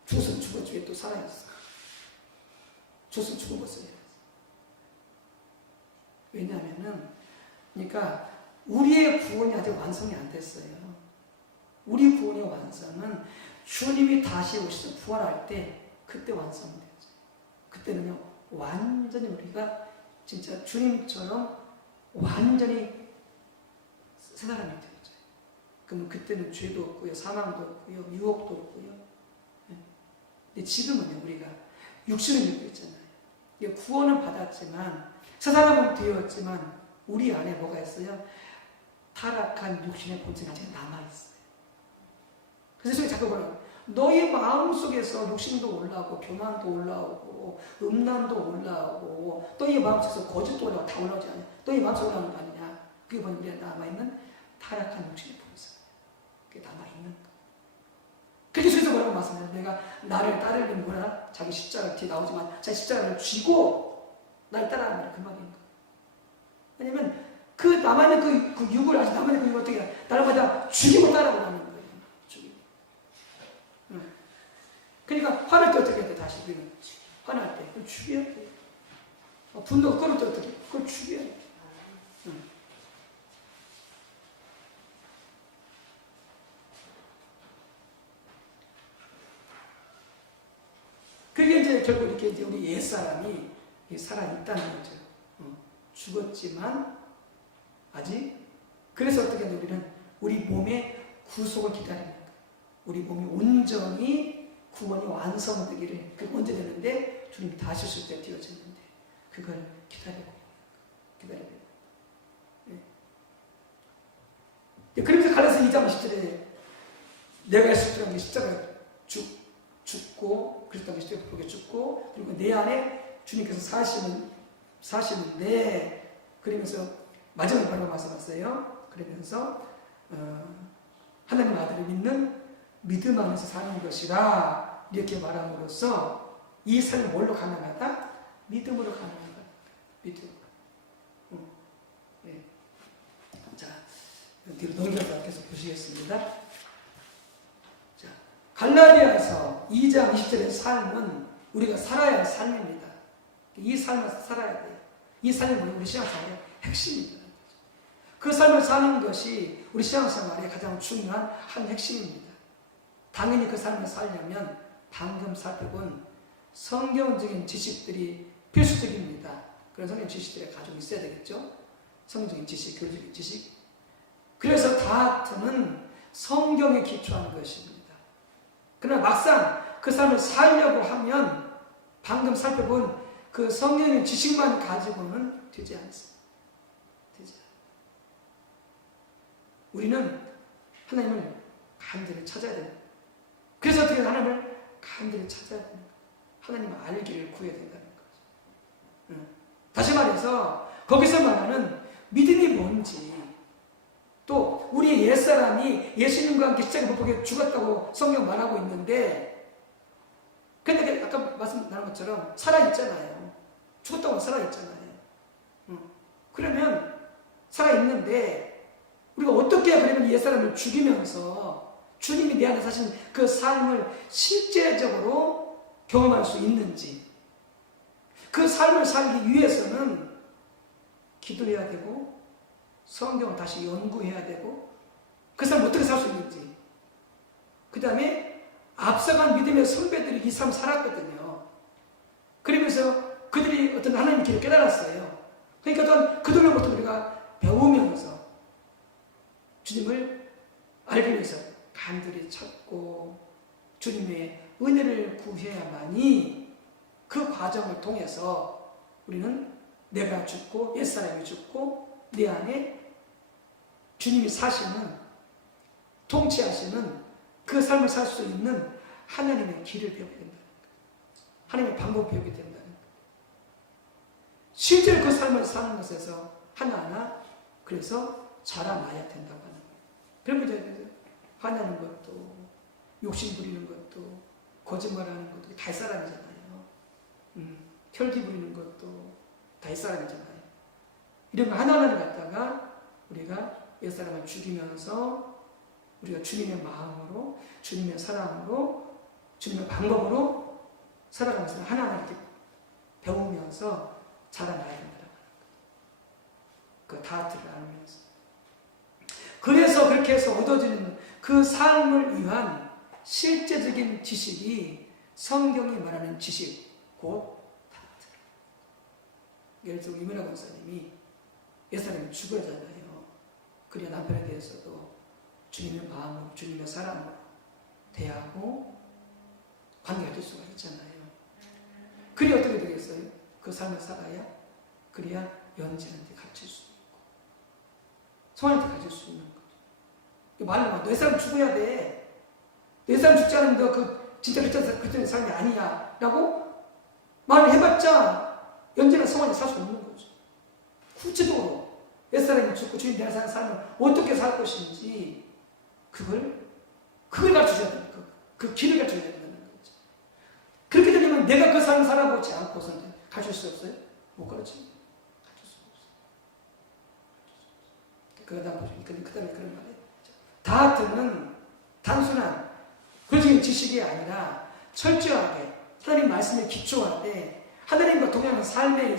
죽었으면 죽었지 왜 또 살아있어? 죽었으면 죽었어요. 왜냐하면은 그러니까 우리의 구원이 아직 완성이 안 됐어요. 우리 구원의 완성은 주님이 다시 오셔서 부활할 때 그때 완성이 되죠. 그때는요 완전히 우리가 진짜 주님처럼 완전히 새 사람이 되죠. 그러면 그때는 죄도 없고요, 사망도 없고요, 유혹도 없고요. 근데 지금은요 우리가 육신을 입고 있잖아요. 구원을 받았지만 새 사람은 되었지만 우리 안에 뭐가 있어요? 타락한 육신의 본성이 아직 남아있어요. 그래서 자꾸 뭐라고 너의 마음속에서 욕심도 올라오고 교만도 올라오고 음란도 올라오고 너의 마음속에서 거짓도 올라오고 다 올라오지 않냐? 너의 마음속에 올라오는 거 아니냐? 그게 뭐냐? 우리 남아있는 타락한 육신의 본성. 그게 남아있는 거. 그래서 뭐라고 말씀해요? 내가 나를 따르려면 뭐라? 자기 십자가 뒤에 나오지만 자기 십자가를 쥐고 날 따라하는 말이 그 말인 거예요. 왜냐면 그 남아있는 그 육을 아직 남아있는 그 육을 어떻게 해요? 날마다 죽이고 따라오라는 거예요. 죽이고. 그러니까 화날 때 어떻게 해야 돼? 다시 우리는 화날 때 그걸 죽여야 돼. 분노가 끓을 때 어떻게 해? 그걸 죽여야 돼. 그게 이제 결국 이렇게 이제 우리 옛사람이 살아있다는 거죠. 죽었지만 아직 그래서 어떻게 하냐 우리는 우리 몸의 구속을 기다리는 거예요. 우리 몸이 온전히 구원이 완성되기를 그 언제 되는데 주님이 다시 오실 때 되어지는데 그걸 기다리고 네. 그러면서 갈라서 2장 10절에 내가 예수님과 십자가에 죽고 그리스도와 십자가에 죽고 그리고 내 안에 주님께서 사시는데 그러면서 마지막에 바로 말씀하셨어요. 그러면서 하나님 아들을 믿는 믿음 안에서 사는 것이라 이렇게 말함으로써 이 삶이 뭘로 가능하다? 믿음으로 가능하다. 믿음. 네. 자, 뒤로 넘겨서 계속 보시겠습니다. 자, 갈라디아서 2장 20절의 삶은 우리가 살아야 할 삶입니다. 이 삶을 살아야 돼요. 이 삶이 우리 신앙생활의 핵심입니다. 그 삶을 사는 것이 우리 신앙생활의 가장 중요한 한 핵심입니다. 당연히 그 삶을 살려면 방금 살펴본 성경적인 지식들이 필수적입니다. 그런 성경 지식들이 가지고 있어야 되겠죠. 성경적인 지식, 교리적인 지식. 그래서 다트는 성경에 기초한 것입니다. 그러나 막상 그 삶을 살려고 하면 방금 살펴본 그 성경의 지식만 가지고는 되지 않습니다. 되지 않아요. 우리는 하나님을 간절히 찾아야 됩니다. 그래서 어떻게 하나님을 간절히 찾아야 됩니다. 하나님을 알기를 구해야 된다는 거죠. 다시 말해서 거기서 말하는 믿음이 뭔지 또 우리의 옛사람이 예수님과 함께 십자가에 못 박혀 죽었다고 성경 말하고 있는데 근데 아까 말씀 나눈 것처럼 살아있잖아요. 죽었다고 살아있잖아요. 그러면 살아있는데 우리가 어떻게 그러면 옛사람을 죽이면서 주님이 내 안에 사신 그 삶을 실제적으로 경험할 수 있는지 그 삶을 살기 위해서는 기도해야 되고 성경을 다시 연구해야 되고 그 삶을 어떻게 살 수 있는지 그 다음에 앞서간 믿음의 선배들이 이 삶을 살았거든요. 그러면서 그들이 어떤 하나님의 길을 깨달았어요. 그러니까 그들로부터 우리가 배우면서 주님을 알기 위해서 간절히 찾고 주님의 은혜를 구해야만이 그 과정을 통해서 우리는 내가 죽고 옛사람이 죽고 내 안에 주님이 사시는 통치하시는 그 삶을 살 수 있는 하나님의 길을 배우게 된다는 거예요. 하나님의 방법을 배우게 된다는 거예요. 실제로 그 삶을 사는 것에서 하나하나 그래서 자라나야 된다고 하는 거예요. 그러면 이제 화내는 것도 욕심 부리는 것도 거짓말하는 것도 다 옛사람이잖아요. 혈기 부리는 것도 다 옛사람이잖아요. 이런 거 하나하나를 갖다가 우리가 옛사람을 죽이면서 우리가 주님의 마음으로, 주님의 사랑으로, 주님의 방법으로 살아가면서 하나하나 이렇게 배우면서 자라나야 된다는 거예요. 그 다트를 나누면서. 그래서 그렇게 해서 얻어지는 그 삶을 위한 실제적인 지식이 성경이 말하는 지식, 곧 다트. 예를 들어 이문화 권사님이 옛사람이 죽어야잖아요. 그래야 남편에 대해서도 주님의 마음으로, 주님의 사랑으로 대하고 관계가 될 수가 있잖아요. 그래야 어떻게 되겠어요? 그 삶을 살아야 그래야 연재한테 가르칠 수 있고 성한테 가르칠 수 있는 거죠. 말로 내 사람 죽어야 돼. 내 사람 죽지 않으면 너 그 진짜 그리스도의 삶이 아니야 라고 말을 해봤자 연재나 성한테 살 수 없는 거죠. 구체적으로 옛사람이 죽고 주님 내 사람 삶을 어떻게 살 것인지 그걸 가르쳐줘야 됩니다. 그 길을 가르쳐줘야 된다는 거죠. 그렇게 되면 내가 그 삶을 살아보지 않고서는 가르칠 수 없어요? 못 가르칩니다. 가르칠 수 없어요. 그 다음에 그런 말이에요. 다트는 단순한 그런 지식이 아니라 철저하게 하나님 말씀에 기초하되 하나님과 동행하는 삶에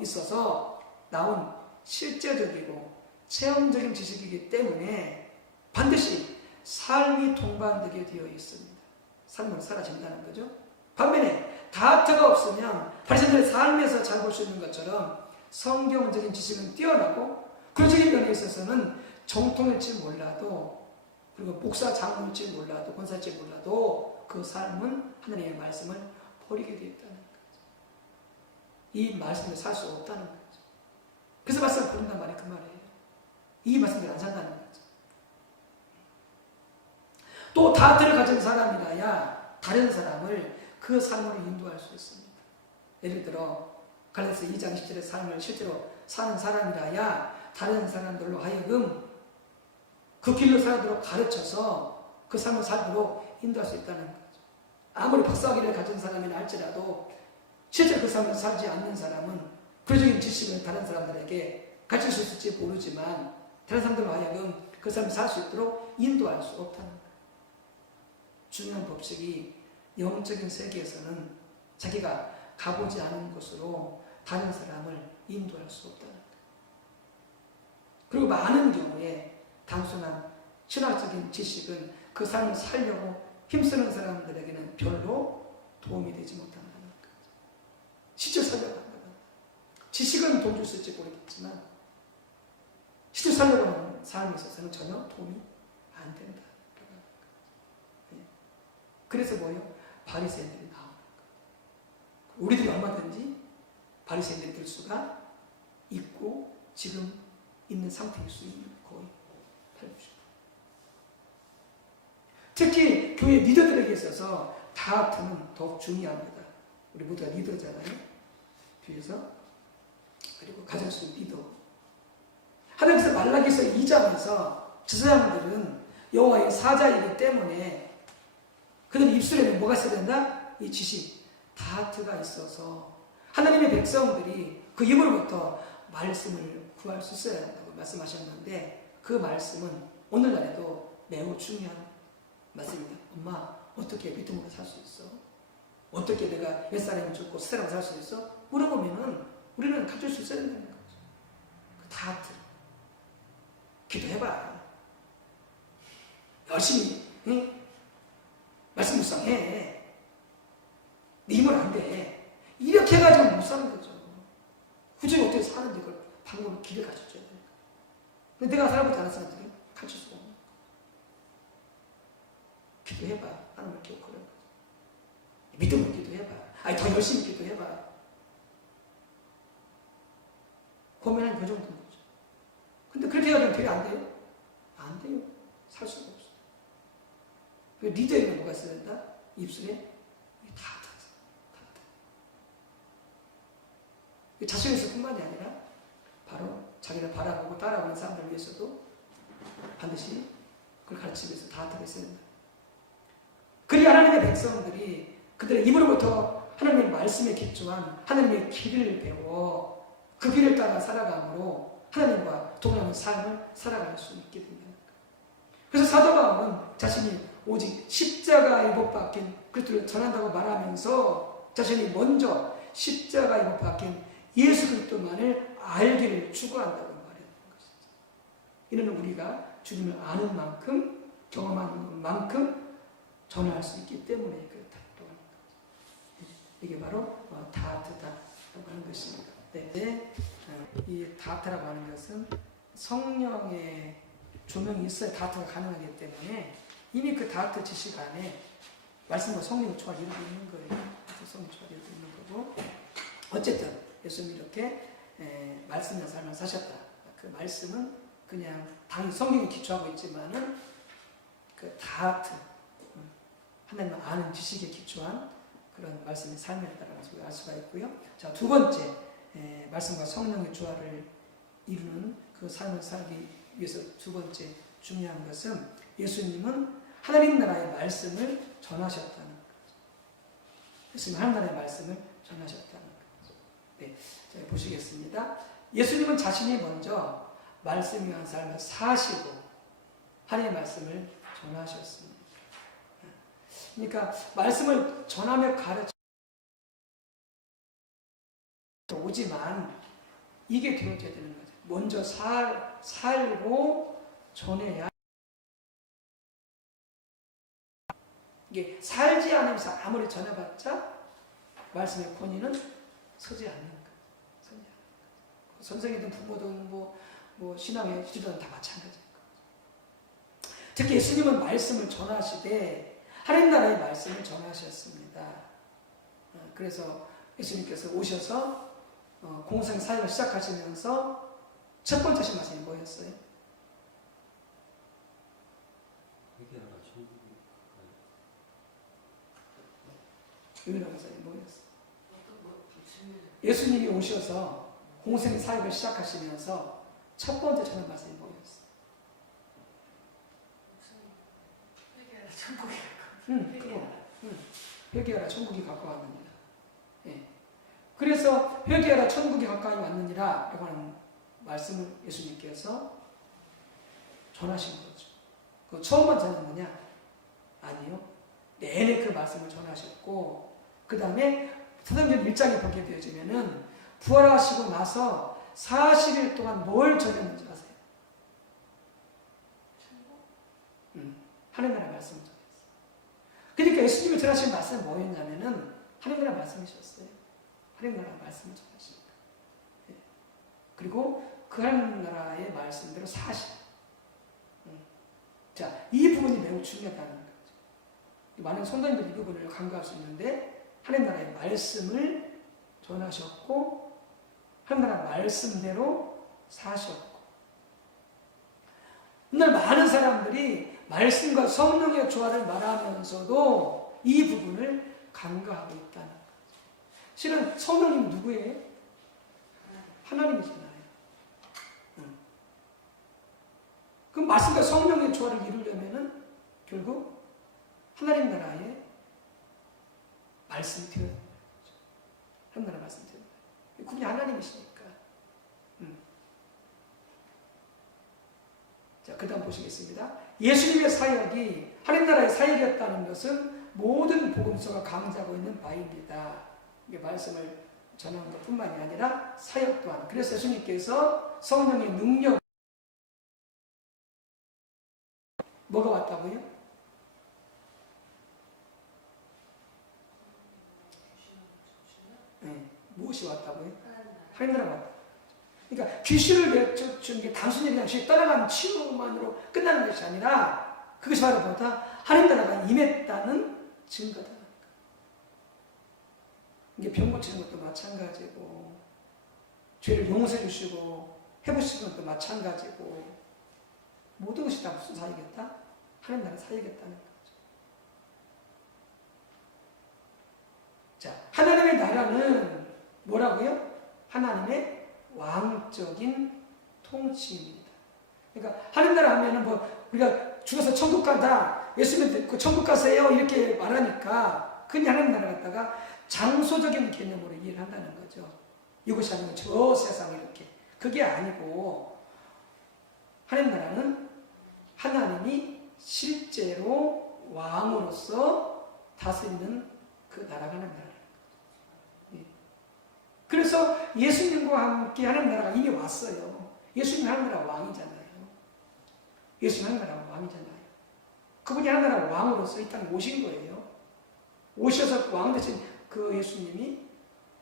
있어서 나온 실제적이고 체험적인 지식이기 때문에 반드시 삶이 동반되게 되어 있습니다. 삶으로 살아진다는 거죠. 반면에 다트가 없으면 바리새인들의 삶에서 잘 볼 수 있는 것처럼 성경적인 지식은 뛰어나고 그적인 면에 있어서는 정통일지 몰라도 그리고 목사 장로일지 몰라도 권사일지 몰라도 그 삶은 하나님의 말씀을 버리게 되어 있다는 거죠. 이 말씀을 살 수 없다는 거죠. 그래서 말씀을 버린단 말이 그 말이에요. 이 말씀을 안 산다는 거죠. 또 다트를 가진 사람이라야 다른 사람을 그 삶으로 인도할 수 있습니다. 예를 들어 갈라디아서 2장 10절의 삶을 실제로 사는 사람이라야 다른 사람들로 하여금 그 길로 살도록 가르쳐서 그 삶을 살도록 인도할 수 있다는 거죠. 아무리 박사학위를 가진 사람이라 할지라도 실제로 그 삶을 살지 않는 사람은 그적인 지식을 다른 사람들에게 가르칠 수 있을지 모르지만 다른 사람들로 하여금 그 삶을 살 수 있도록 인도할 수 없다는 거예요. 중요한 법칙이 영적인 세계에서는 자기가 가보지 않은 곳으로 다른 사람을 인도할 수 없다는 거예요. 그리고 많은 경우에 단순한 신학적인 지식은 그 삶을 살려고 힘쓰는 사람들에게는 별로 도움이 되지 못한다는 거예요. 실제 살려고 한다는 거예요. 지식은 도움 줄 수 있을지 모르겠지만 실제 살려고 하는 삶에 있어서는 전혀 도움이 안 된다. 그래서 뭐예요? 바리새인들이 나오는 거예요. 우리들이 얼마든지 바리새인들이 될 수가 있고 지금 있는 상태일 수 있는 거의 80%. 특히 교회 리더들에게 있어서 다트는 더욱 중요합니다. 우리 모두가 리더잖아요. 뒤에서 그리고 가장 수 리더. 하나님께서 말라기서 2장에서 제사장들은 여호와의 사자이기 때문에 그들 입술에는 뭐가 있어야 된다? 이 지식, 다트가 있어서 하나님의 백성들이 그 입으로부터 말씀을 구할 수 있어야 한다고 말씀하셨는데 그 말씀은 오늘날에도 매우 중요한 말씀입니다. 엄마, 어떻게 믿음으로 살 수 있어? 어떻게 내가 옛사람이 죽고 새사람 살 수 있어? 물어보면은 우리는 가질 수 있어야 된다는 거죠. 그 다트. 기도해봐. 열심히, 응? 말씀 묵상해. 네 힘은 안 돼. 이렇게 해가지고 못 사는 거죠. 굳이 어떻게 사는지 그걸 방법을 길을 가르쳐줘야 돼요. 근데 내가 살아보지 않은 사람들이 가르칠 수가 없는 거예요. 기도해봐. 하나님을 기억하는 거죠. 믿음으로 기도해봐. 아니, 더 열심히 기도해봐. 고민하는 그 정도인 거죠. 근데 그렇게 해가지고 되게 안 돼요? 안 돼요. 살 수가 없어요. 리더에는 뭐가 있어야 된다? 입술에 다트. 자신에서 뿐만이 아니라 바로 자기를 바라보고 따라오는 사람들을 위해서도 반드시 그걸 가르치기 위해서 다트가 있어야 된다. 그리야 하나님의 백성들이 그들의 입으로부터 하나님의 말씀에 기초한 하나님의 길을 배워 그 길을 따라 살아감으로 하나님과 동행하는 삶을 살아갈 수 있게 된다는 거예요. 그래서 사도 바울은 자신이 오직 십자가에 못 박힌 그리스도를 전한다고 말하면서 자신이 먼저 십자가에 못 박힌 예수 그리스도만을 알기를 추구한다고 말했던 것이죠. 이는 우리가 주님을 아는 만큼 경험하는 만큼 전할 수 있기 때문에 그렇다고 하는 거죠. 이게 바로 다트다라고 하는 것입니다. 네. 이 다트라고 하는 것은 성령의 조명이 있어야 다트가 가능하기 때문에 이미 그 다트 지식 안에 말씀과 성령의 조화를 이루고 있는 거예요. 성령의 조화를 이루고 있는 거고 어쨌든 예수님이 이렇게 말씀의 삶을 사셨다. 그 말씀은 그냥 당연히 성경에 기초하고 있지만은 그 다트 하나님을 아는 지식에 기초한 그런 말씀의 삶에 따라서 알 수가 있고요. 자, 두 번째 말씀과 성령의 조화를 이루는 그 삶을 살기 위해서 두 번째 중요한 것은 예수님은 하나님 나라의 말씀을 전하셨다는 거죠. 예수님은 하나님 나라의 말씀을 전하셨다는 거죠. 네, 자, 보시겠습니다. 예수님은 자신이 먼저 말씀 위한 삶을 사시고 하나님의 말씀을 전하셨습니다. 그러니까 말씀을 전하며 가르쳐 오지만 이게 되어져야 되는 거죠. 먼저 살고 전해야 이게 살지 않으면서 아무리 전해봤자 말씀의 권위는 서지 않는 거예요. 선생이든 부모든 뭐 신앙의 지도는 다 마찬가지인 거예요. 특히 예수님은 말씀을 전하시되 하나님 나라의 말씀을 전하셨습니다. 그래서 예수님께서 오셔서 공생 사역을 시작하시면서 첫 번째 하신 말씀이 뭐였어요? 유일한 말씀이 뭐였어요? 예수님이 오셔서 공생 사역을 시작하시면서 첫 번째 전한 말씀이 뭐였어요? 회개하라 천국에 회개하라 천국이 가까웠느니라. 예. 그래서 회개하라 천국이 가까이 왔느니라 라고 하는 말씀을 예수님께서 전하신 거죠. 그 처음만 전한 거냐? 아니요. 내내 그 말씀을 전하셨고 그 다음에 사도행전 1장에 보게 되어지면은 부활하시고 나서 40일 동안 뭘 전했는지 아세요? 하나님 나라 말씀을 전했어요. 그러니까 예수님이 전하신 말씀은 뭐였냐면은 하나님 나라 말씀이셨어요. 하나님 나라 말씀을 전하십니다. 예. 그리고 그 하나님 나라의 말씀대로 사실. 자, 이 부분이 매우 중요하다는 거죠. 많은 성도님들이 이 부분을 간과할 수 있는데 하나님 나라의 말씀을 전하셨고 하나님 나라 말씀대로 사셨고 오늘 많은 사람들이 말씀과 성령의 조화를 말하면서도 이 부분을 간과하고 있다는 거죠. 실은 성령님 누구예요? 하나님이잖아요. 그럼 말씀과 성령의 조화를 이루려면은 결국 하나님 나라의 말씀이 되어야 돼요. 하나님 나라 말씀이 되어야 돼요. 그분이 하나님이시니까. 자, 그 다음 보시겠습니다. 예수님의 사역이 하나님 나라의 사역이었다는 것은 모든 복음서가 강조하고 있는 바입니다. 이게 말씀을 전하는 것 뿐만이 아니라 사역 또한. 그래서 예수님께서 성령의 능력 뭐가 왔다고요? 네, 무엇이 왔다고요? 하나님 나라가 왔다. 그러니까 귀신을 내쫓는 게 단순히 그냥 귀신 떠나가는 치유만으로 끝나는 것이 아니라 그것이 바로 뭐다? 하나님 나라가 임했다는 증거다. 이게 병 고치는 것도 마찬가지고 죄를 용서해 주시고 해보시는 것도 마찬가지고 모든 것이 다 무슨 사역이겠다? 하나님 나라 사역이겠다는 거죠. 자, 하나님의 나라는 뭐라고요? 하나님의 왕적인 통치입니다. 그러니까 하나님 나라 하면은 뭐 우리가 죽어서 천국 간다, 예수님 듣고 천국 가세요 이렇게 말하니까 그냥 하나님 나라 갖다가 장소적인 개념으로 이해를 한다는 거죠. 이것이 아니고 저 세상 이렇게. 그게 아니고 하나님 나라는 하나님이 실제로 왕으로서 다스리는 그 나라가 하나님 나라라는 거예요. 그래서 예수님과 함께 하나님 나라가 이미 왔어요. 예수님 하나님 나라 왕이잖아요. 예수님 하나님 나라 왕이잖아요. 그분이 하나님 나라 왕으로서 이 땅에 오신 거예요. 오셔서 왕 되신 그 예수님이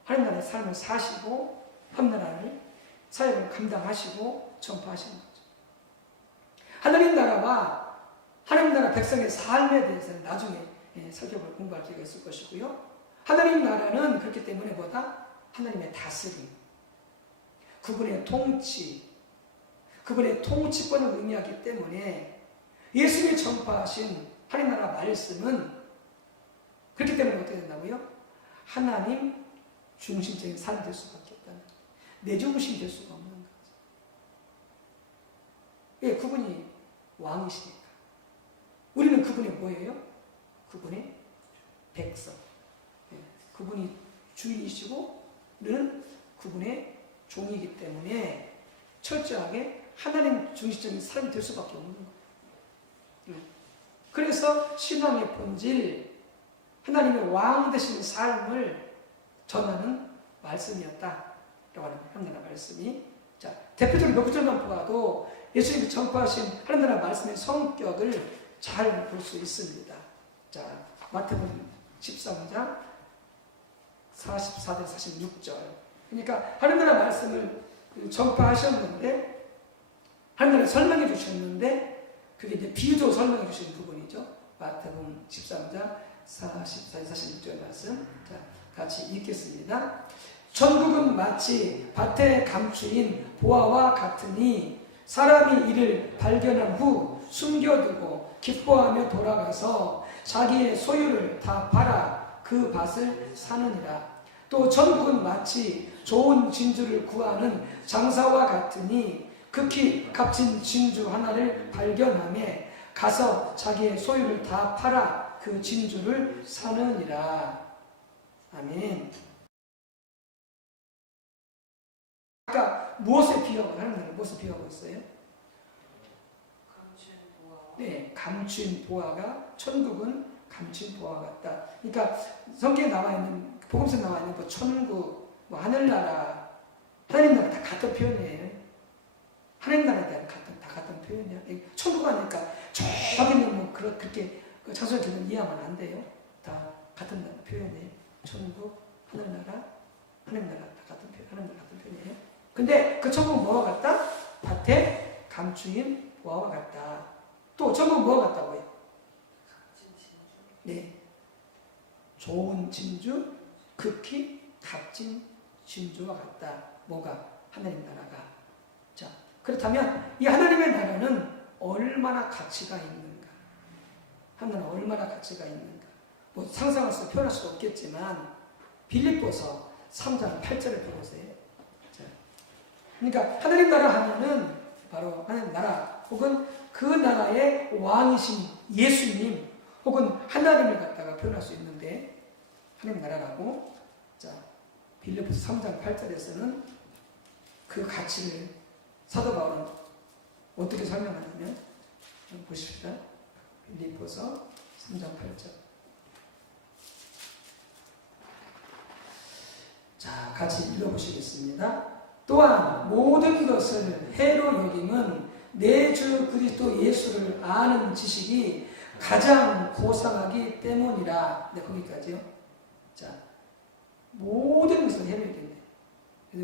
하나님 나라의 삶을 사시고 하나님 나라를 사역을 감당하시고 전파하시는 거죠. 하나님 나라와 하나님 나라 백성의 삶에 대해서는 나중에 살펴볼 공부할 기회가 있을 것이고요. 하나님 나라는 그렇기 때문에 뭐다? 하나님의 다스림, 그분의 통치, 그분의 통치권을 의미하기 때문에 예수님이 전파하신 하나님 나라 말씀은 그렇기 때문에 어떻게 된다고요? 하나님 중심적인 삶이 될 수밖에 없다는 거죠. 내 중심이 될 수가 없는 거죠. 예, 그분이 왕이시니까. 우리는 그분의 뭐예요? 그분의 백성. 예, 그분이 주인이시고 우리는 그분의 종이기 때문에 철저하게 하나님 중심적인 삶이 될 수밖에 없는 거예요. 그래서 신앙의 본질, 하나님의 왕 되시는 삶을 전하는 말씀이었다라고 하는 하나님 나라 말씀이. 자, 대표적인 몇 구절만 보아도 예수님이 전파하신 하나님 나라 말씀의 성격을 잘 볼 수 있습니다. 자, 마태복음 13장 44절 46절. 그러니까 하나님 나라 말씀을 전파하셨는데 하나님 나라 설명해 주셨는데 그게 이제 비유로 설명해 주시는 부분이죠. 마태복음 13장 44, 46절 말씀. 자, 같이 읽겠습니다. 천국은 마치 밭에 감추인 보화와 같으니 사람이 이를 발견한 후 숨겨두고 기뻐하며 돌아가서 자기의 소유를 다 팔아 그 밭을 사느니라. 또 천국은 마치 좋은 진주를 구하는 장사와 같으니 극히 값진 진주 하나를 발견하며 가서 자기의 소유를 다 팔아 그 진주를 사느니라. 아멘. 아까 무엇에 비유하고 하나님은 무엇에 비유하고 있어요? 네, 감추인 보화가 천국은 감추인 보화 같다. 그러니까 성경에 나와 있는 복음서에 나와 있는 뭐 천국, 뭐 하늘나라, 하나님 나라 다 같은 표현이에요. 하나님 나라에 대한 다 같은 표현이야. 천국 하니까 저기는 뭐 그렇게 자소리는 이해하면 안 돼요. 다 같은 표현이에요. 천국, 하늘나라, 하나님 나라 다 같은 표현, 하나님 나라 같은 표현이에요. 근데 그 천국은 뭐와 같다? 밭에 감추인 보화와 같다. 또 천국은 뭐와 같다고요? 네, 좋은 진주, 극히 값진 진주와 같다. 뭐가? 하나님 나라가. 자, 그렇다면 이 하나님의 나라는 얼마나 가치가 있는가? 하나님은 얼마나 가치가 있는가? 뭐 상상할 수, 표현할 수 없겠지만 빌립보서 3장 8절을 보세요. 자, 그러니까 하나님 나라 하면은 바로 하나님 나라 혹은 그 나라의 왕이신 예수님 혹은 하나님을 갖다가 표현할 수 있는데 하나님 나라라고. 자, 빌립보서 3장 8절에서는 그 가치를 사도 바울은 어떻게 설명하냐면 보십시다. 빌립보서 3장 8절. 자, 같이 읽어보시겠습니다. 또한 모든 것을 해로 여김은 내 주 그리스도 예수를 아는 지식이 가장 고상하기 때문이라. 네, 거기까지요. 자, 모든 것을 해로 여긴대.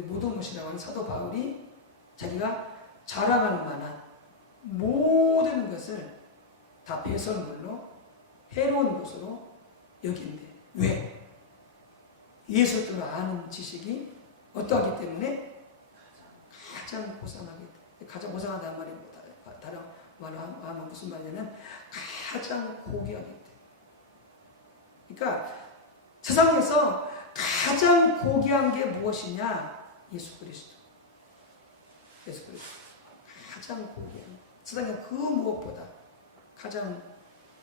모든 것이라고 하는 사도 바울이 자기가 자랑할 만한 모든 것을 다 배설물로 해로운 것으로 여긴대. 왜? 예수를 아는 지식이 어떠하기 때문에 가장 고상하기 때문에. 가장 고상하다는 말이 다른 말로 하면 무슨 말이냐면 가장 고귀하기 때문에. 그러니까 세상에서 가장 고귀한 게 무엇이냐? 예수 그리스도. 예수 그리스도. 가장 고귀한. 세상에 그 무엇보다 가장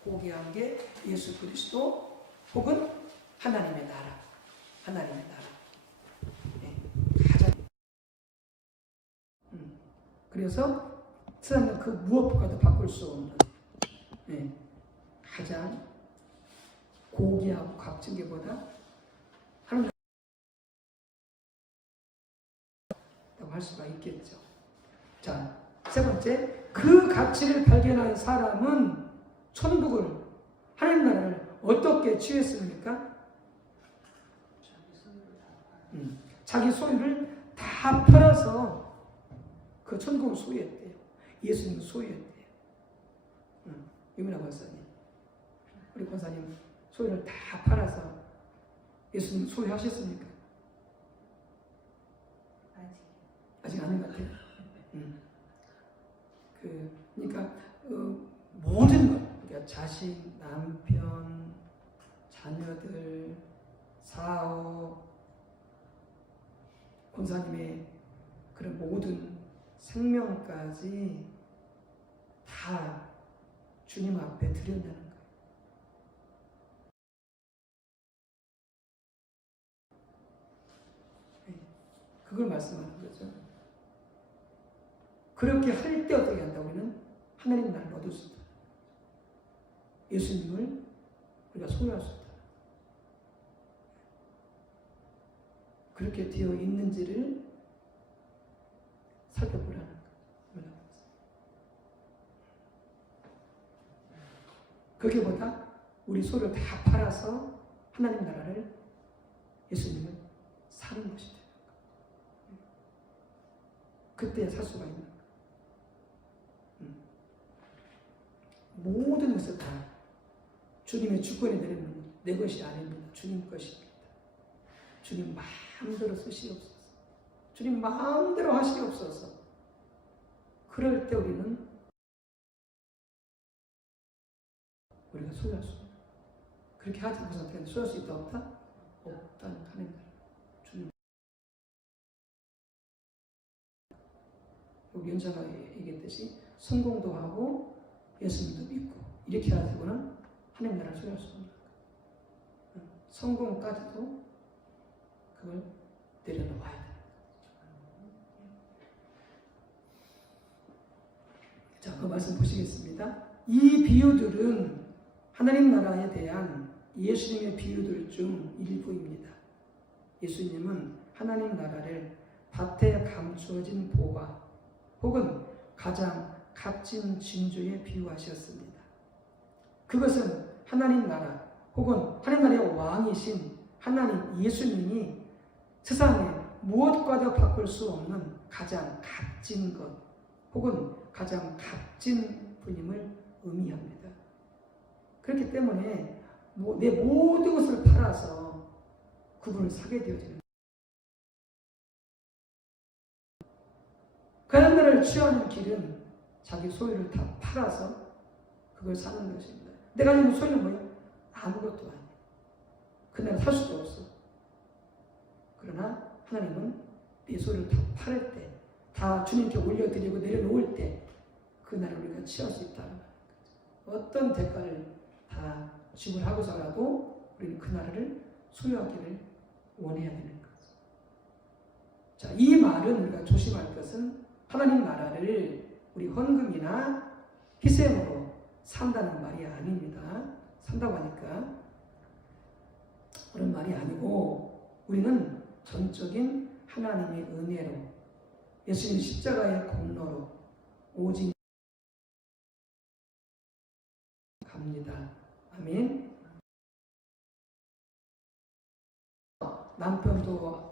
고귀한 게 예수 그리스도 혹은 하나님의 나라. 하나님의 나라. 네. 그래서 세상은 그 무엇보다도 바꿀 수 없는 가장 고귀하고 값진 게보다 하나님 할 수가 있겠죠. 자, 세 번째, 그 가치를 발견한 사람은 천국을, 하나님 나라를 어떻게 취했습니까? 자기 소유를 다 팔아서 그 천국을 소유했대요. 예수님은 소유했대요. 유민아 권사님, 우리 권사님 소유를 다 팔아서 예수님 소유하셨습니까? 아직 아닌 것 같아요. 그러니까 모든 것, 그러니까 자식, 남편, 자녀들, 사업, 권사님의 그런 모든 생명까지 다 주님 앞에 드렸다는 거예요. 그걸 말씀하는 거죠. 그렇게 할 때 어떻게 한다? 우리는 하나님 나라를 얻을 수 있다. 예수님을 우리가 소유할 수 있다. 그렇게 되어 있는지를 살펴보라는 거예요. 그게보다 우리 소유를 다 팔아서 하나님 나라를, 예수님을 사는 것이 되는 거예요. 그때야 살 수가 있는 거예요. 모든 것을 다 주님의 주권에 내리는 내 것이 아닙니다. 주님 것입니다. 주님 마음대로 쓰시옵소서. 주님 마음대로 하시옵소서. 그럴 때 우리는 우리가 소유할 수 없다. 그렇게 하지 않고 상태에 소유할 수 있다 없다? 없다는 하나님 나라. 주님. 여기 연자가 얘기했듯이 성공도 하고 예수님도 믿고 이렇게 하고는 하나님 나라를 소유할 수 없는 거예요. 성공까지도 그걸 내려놓아야 돼요. 자, 그 말씀 보시겠습니다. 이 비유들은 하나님 나라에 대한 예수님의 비유들 중 일부입니다. 예수님은 하나님 나라를 밭에 감추어진 보화 혹은 가장 값진 진주에 비유하셨습니다. 그것은 하나님 나라 혹은 하나님 나라의 왕이신 하나님 예수님이 세상에 무엇과도 바꿀 수 없는 가장 값진 것 혹은 가장 값진 분임을 의미합니다. 그렇기 때문에 내 모든 것을 팔아서 그분을 사게 되어지는 그 하나님 나라를 취하는 길은 자기 소유를 다 팔아서 그걸 사는 것입니다. 내가 가지고 있는 소유는 뭐예요? 아무것도 아니에요. 그 나라 살 수도 없어. 그러나 하나님은 내 소유를 다 팔을 때, 다 주님께 올려드리고 내려놓을 때 그 나라를 우리가 취할 수 있다는 거예요. 어떤 대가를 다 지불하고서라도 우리는 그 나라를 소유하기를 원해야 되는 거죠. 자, 이 말은 우리가 조심할 것은 하나님 나라를 우리 헌금이나 희생으로 산다는 말이 아닙니다. 산다고 하니까 그런 말이 아니고 우리는 전적인 하나님의 은혜로 예수님 십자가의 공로로 오직 갑니다. 아멘. 남편도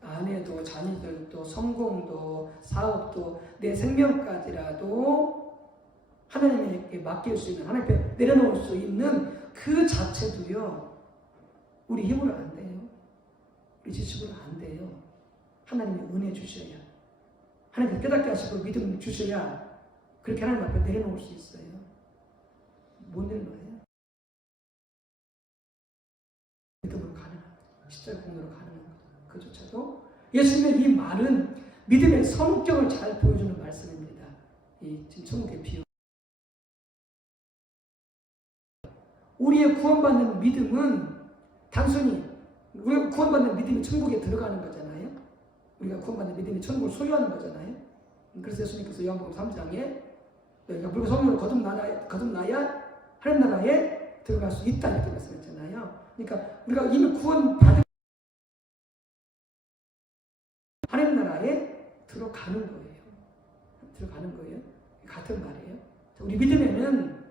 아내도 자녀들도 성공도 사업도 내 생명까지라도 하나님에게 맡길 수 있는, 하나님 앞에 내려놓을 수 있는 그 자체도요 우리 힘으로 안 돼요. 우리 지식으로 안 돼요. 하나님의 은혜 주셔야, 하나님 깨닫게 하시고 믿음 주셔야 그렇게 하나님 앞에 내려놓을 수 있어요. 못 내려놔요. 믿음으로 가능한 거죠. 십자가 공로로 가능한 거죠. 그조차도 예수님의 이 말은 믿음의 성격을 잘 보여주는 말씀입니다. 이 지금 천국의 비유. 우리의 구원받는 믿음은 단순히 우리가 구원받는 믿음이 천국에 들어가는 거잖아요. 우리가 구원받는 믿음이 천국을 소유하는 거잖아요. 그래서 예수님께서 요한복음 3장에 너희가 물과 성령으로 거듭나야 하나님 나라에 들어갈 수 있다 이렇게 말씀했잖아요. 그러니까 우리가 이미 구원받은 하나님 나라에 들어가는 거예요. 들어가는 거예요. 같은 말이에요. 우리 믿음에는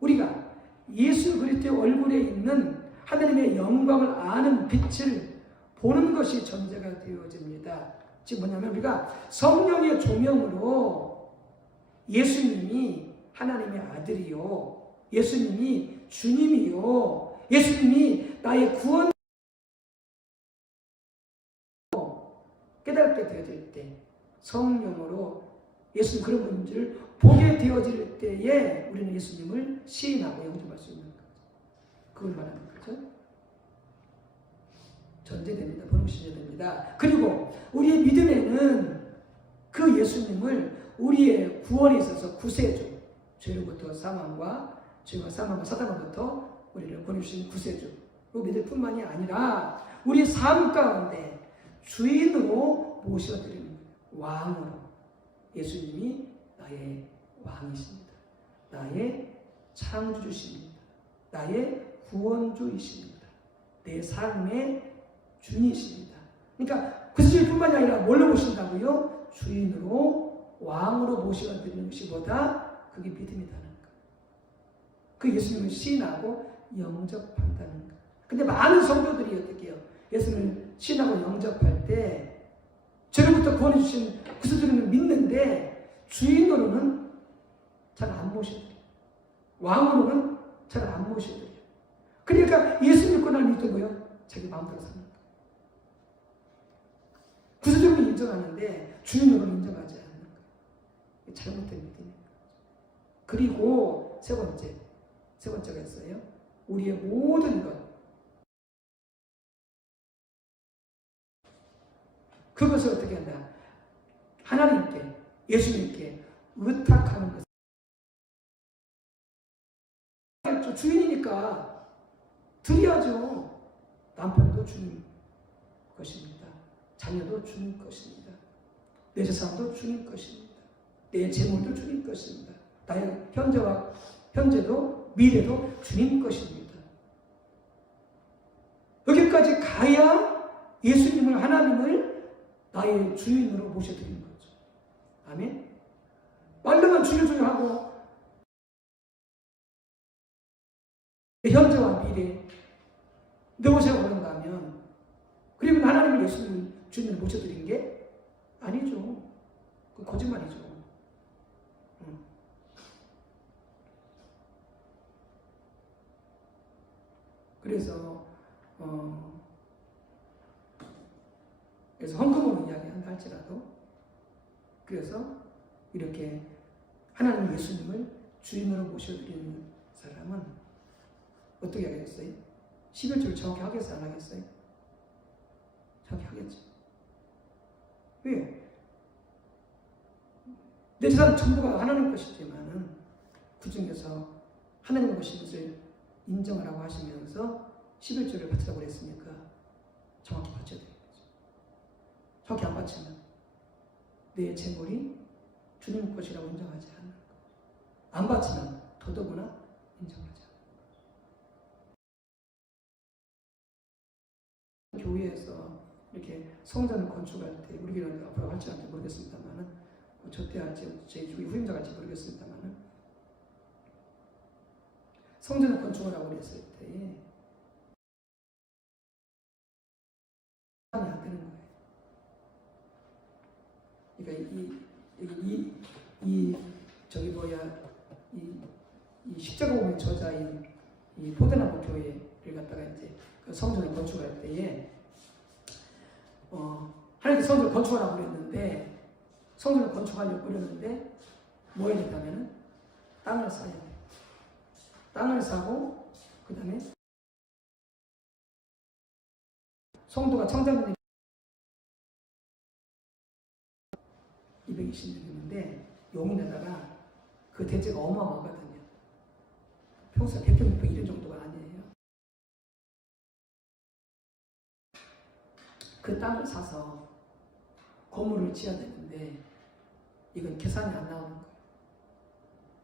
우리가 예수 그리스도의 얼굴에 있는 하나님의 영광을 아는 빛을 보는 것이 전제가 되어집니다. 즉 뭐냐면 우리가 성령의 조명으로 예수님이 하나님의 아들이요, 예수님이 주님이요, 예수님이 나의 구원 깨닫게 되어질 때, 성령으로 예수님 그런 분들을 보게 되어질 때에 우리는 예수님을 시인하고 영접할 수 있는 거죠. 그걸 말하는 거죠. 전제됩니다. 번복시제됩니다. 그리고 우리의 믿음에는 그 예수님을 우리의 구원에 있어서 구세주, 죄로부터 사망과 죄와 사망과 사단으로부터 우리를 구원해주신 구세주로 믿을 뿐만이 아니라 우리의 삶 가운데 주인으로 모셔드리는 왕으로 예수님이 나의 왕이십니다. 나의 창조주십니다. 나의 구원주이십니다. 내 삶의 주인이십니다. 그러니까 구세주뿐만이 아니라 뭘로 모신다고요? 주인으로 왕으로 모셔드리는 것이보다 그게 믿음이라는 거. 그 예수님을 시인하고 영접한다는 거. 근데 많은 성도들이 어떻게 해요? 예수님을 시인하고 영접할 때 죄로부터 구원해 주신 구세주를 믿는데 주인으로는 잘 안 모셔드려요. 왕으로는 잘 안 모셔드려요. 그러니까 예수 믿고 날 믿던 거요. 자기 마음대로 사는 거예요. 구세주를 인정하는데 주인으로는 인정하지 않는 거예요. 잘못된 믿음이에요. 그리고 세 번째가 있어요. 우리의 모든 것, 그것을 어떻게 한다? 하나님께, 예수님께 의탁하는 것. 주인이니까 드려야죠. 남편도 주님 것입니다. 자녀도 주님 것입니다. 내 재산도 주님 것입니다. 내 재물도 주님 것입니다. 나의 현재도 미래도 주님 것입니다. 여기까지 가야 예수님을, 하나님을 나의 주인으로 모셔드리는 거죠. 아멘? 말로만 주여 하고 현재와 미래 내 옷에 오른다면 그러면 하나님을 예수님 주님을 모셔드린 게 아니죠. 그 거짓말이죠. 그래서 헌금으로 이야기한다 할지라도 그래서 이렇게 하나님 예수님을 주인으로 모셔드리는 사람은 어떻게 하겠어요? 11조를 정확히 하겠어요? 안 하겠어요? 정확히 하겠죠. 왜? 내 재산 전부가 하나님 것이지만은 그 중에서 하나님 것인 것을 인정하라고 하시면서 11조를 바치라고 그랬으니까 정확히 바쳐야 되는 거죠. 정확히 안 바치면 내 재물이 주님 것이라고 인정하지 않는 거. 안 바치면 더더구나 인정하지 않는 거. 교회에서 이렇게 성전을 건축할 때 우리 교회는 앞으로 할지 않을지 모르겠습니다만은 저때 할지 제 주위 후임자가 할지 모르겠습니다만은 성전을 건축하라고 그랬을 때 안 되는 거예요. 그러니까 이 십자가 보면 저자인 이 포대나무 교회를 갖다가 이제 그 성전을 건축할 때에 하나님께 성전을 건축하라고 그랬는데 성전을 건축하려고 그랬는데 뭐 해야 된다면은 땅을 사야 돼요. 땅을 사고 그 다음에 성도가 청장들이 220명이었는데 용인에다가 그 대지가 어마어마하거든요. 평소에 100평, 600 이런 정도가 아니에요. 그 땅을 사서 건물을 지어야 되는데 이건 계산이 안 나오는 거예요.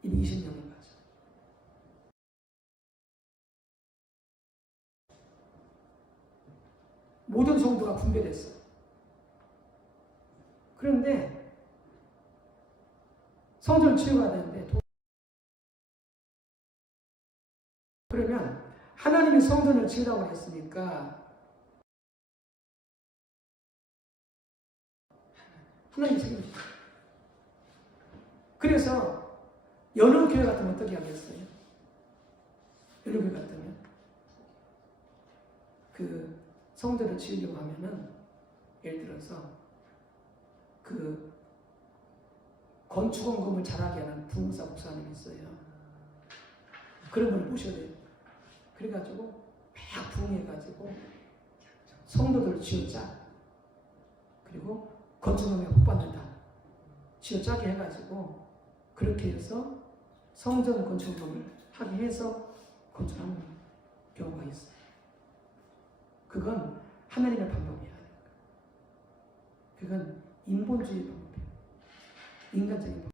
220명인 거죠. 모든 성도가 분배됐어요. 그런데 성전을 치유가 되는데 그러면 하나님이 성전을 지으라고 했으니까 하나님이 책임지죠. 그래서 여러 교회 같으면 어떻게 하겠어요? 여러 교회 같으면 그 성전을 지으려고 하면은 예를 들어서 그 건축원금을 잘하게 하는 부흥사 목사님이 있어요. 그런 분을 모셔야 돼요. 그래가지고 막 부흥해가지고 성도들을 쥐어짜. 그리고 건축원금에 복 받는다. 쥐어짜게 해가지고 그렇게 해서 성전 건축원금을 하게 해서 건축하는 경우가 있어요. 그건 하나님의 방법이야. 그건 인본주의 방법이에요. 인간적인 방법.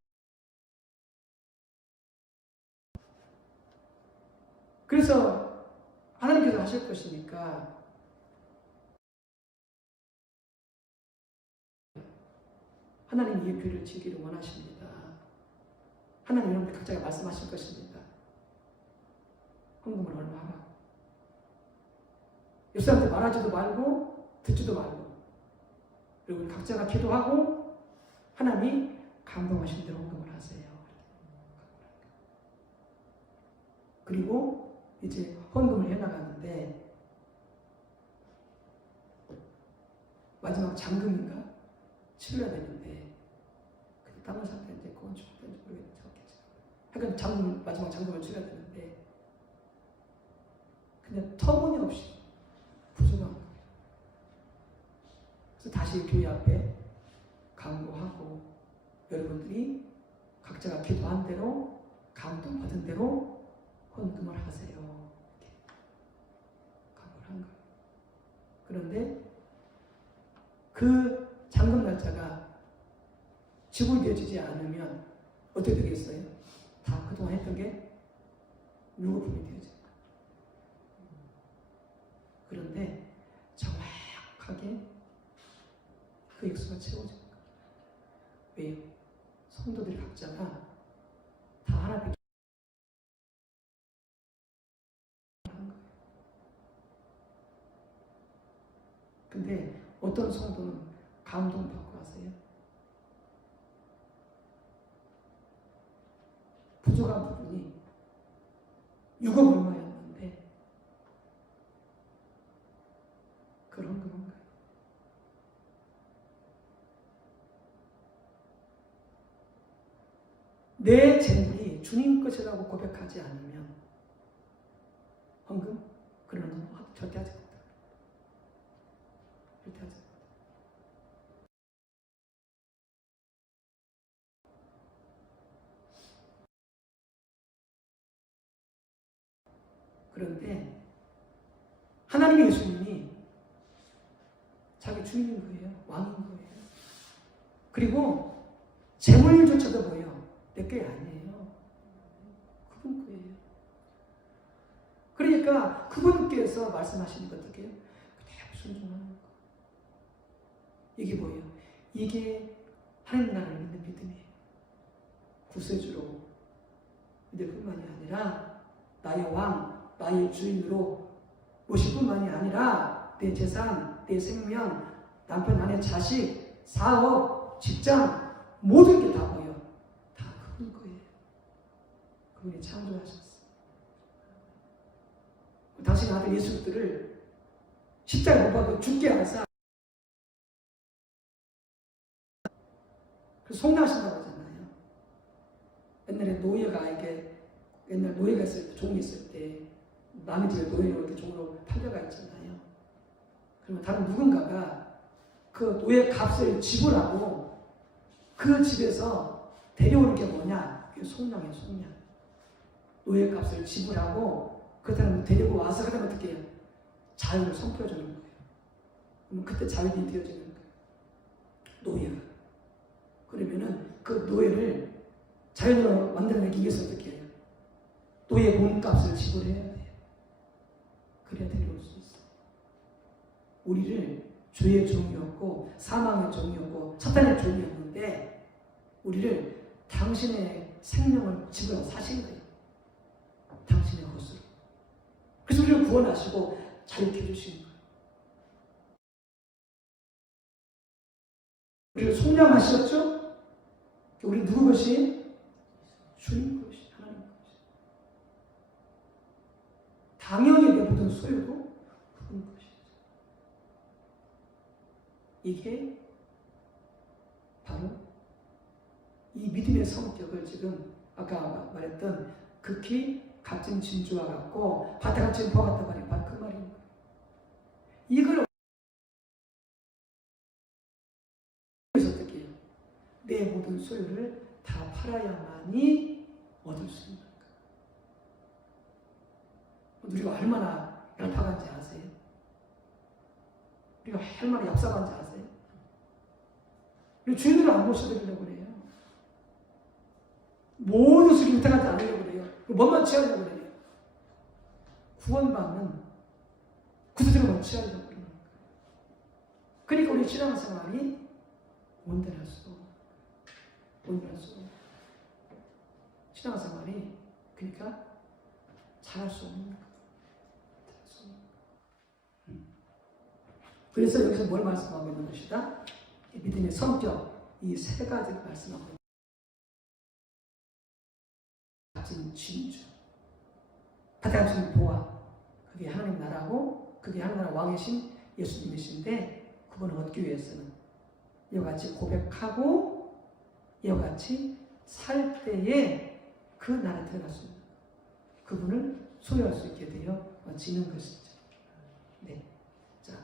그래서 하나님께서 하실 것이니까 하나님이 이 교회를 지기를 원하십니다. 하나님 여러분 각자가 말씀하실 것입니다. 헌금을 얼마 하라. 옆 사람한테 말하지도 말고 듣지도 말고 그리고 우리 각자가 기도하고 하나님이 감동하신 대로 헌금을 하세요. 그리고 이제 헌금을 해나가는데 마지막 잔금인가 치러야 되는데 다른 사람한테 이제 그건 죽었는지 모르겠는데 하여간 잔금, 마지막 잔금을 치러야 되는데 그냥 터무니없이 부족한 거예요. 그래서 다시 교회 앞에 강구하고 여러분들이 각자가 기도한 대로 감동받은 대로 헌금을 하세요. 이렇게 강구를 한 거예요. 그런데 그 잔금 날짜가 지불되어지지 않으면 어떻게 되겠어요? 다 그동안 했던 게 율법품이 되어져요. 그런데 정확하게 그 액수가 채워져요. 왜요? 성도들이 각자가 다 하나님께 하는 거예요. 근데 어떤 성도는 감동받고 하세요. 부족한 부분이 6억 얼마였는데 그런 건가요? 내 재물이 주님 것이라고 고백하지 않으면 헌금? 그런 건 절대 하지 못합니다. 절대 하지 못합니다. 그런데 하나님의 예수님이 자기 주인인 거예요. 왕인 거예요. 그리고 재물조차도 뭐예요? 내 게 아니에요. 그분 거예요. 그러니까 그분께서 말씀하시는 것 어떻게 해요? 그대로 순종하는 거. 이게 뭐예요? 이게 하나님 나라를 믿는 믿음이에요. 구세주로 믿을 뿐만이 아니라 나의 왕, 나의 주인으로 모실 뿐만이 아니라 내 재산, 내 생명, 남편, 아내, 자식, 사업, 직장 모든 게 다 보여. 다 그분 거예요. 그분이 창조하셨어요. 당신 아들 예수들을 십자가에 못 박아 죽게 하사 그래서 속나신다고 하잖아요. 옛날에 노예가 이렇게 옛날 노예가 있을 때 종이 있을 때 남의 집에 노예로 이렇게 종으로 팔려가 있잖아요. 그러면 다른 누군가가 그 노예 값을 지불하고 그 집에서 데려오는 게 뭐냐? 그게 속량이에요, 속량. 노예 값을 지불하고 그 사람을 데리고 와서 그 다음에 어떻게 해요? 자유를 선포해주는 거예요. 그러면 그때 자유인이 되어지는 거예요. 노예가. 그러면은 그 노예를 자연으로 만들어내기 위해서 어떻게 해요? 노예 몸값을 지불해야 돼요. 그래야 데려올 수 있어요. 우리를 죄의 종이었고 사망의 종이었고 사탄의 종이었는데 우리를 당신의 생명을 지불하고 사신 거예요. 당신의 것으로. 그래서 우리를 구원하시고 자유케 해주신 거예요. 우리를 속량하셨죠? 우리 누구 것이? 주님 것이, 하나님 것이. 당연히 내 모든 소유도 그분 것이죠. 이게 바로 이 믿음의 성격을 지금 아까 말했던 극히 값진 진주와 같고 밭에 갇힌 포 같다 말이 바로 그 말입니다. 이걸 어떻게 해요? 내 모든 소유를 다 팔아야만이 얻을 수 있는 거예요. 우리가 얼마나 열파간지 아세요? 우리가 얼마나 얍삽한지 아세요? 우리 주인을 안 모셔드리려고 그래요. 모든 것을 위탁하지 않으려고 그래요. 뭐만 취하려고 그래요. 구원받는 구두들만 취하려고 그래요. 그러니까 우리 신앙생활이 온전할 수 없어요. 신앙생활이 그러니까 잘할 수 없는 거예요. 그래서 여기서 뭘 말씀하고 있는 것이다? 믿음의 성격, 이 세 가지를 말씀하고 있는 값진 진주, 값진 보화, 그게 하나님 나라고 그게 하나님 나라 왕이신 예수님이신데 그분을 얻기 위해서는 이와 같이 고백하고 이와 같이 살 때에 그 나라에 들어갈 수 있는 그분을 소유할 수 있게 되어지는 것이죠.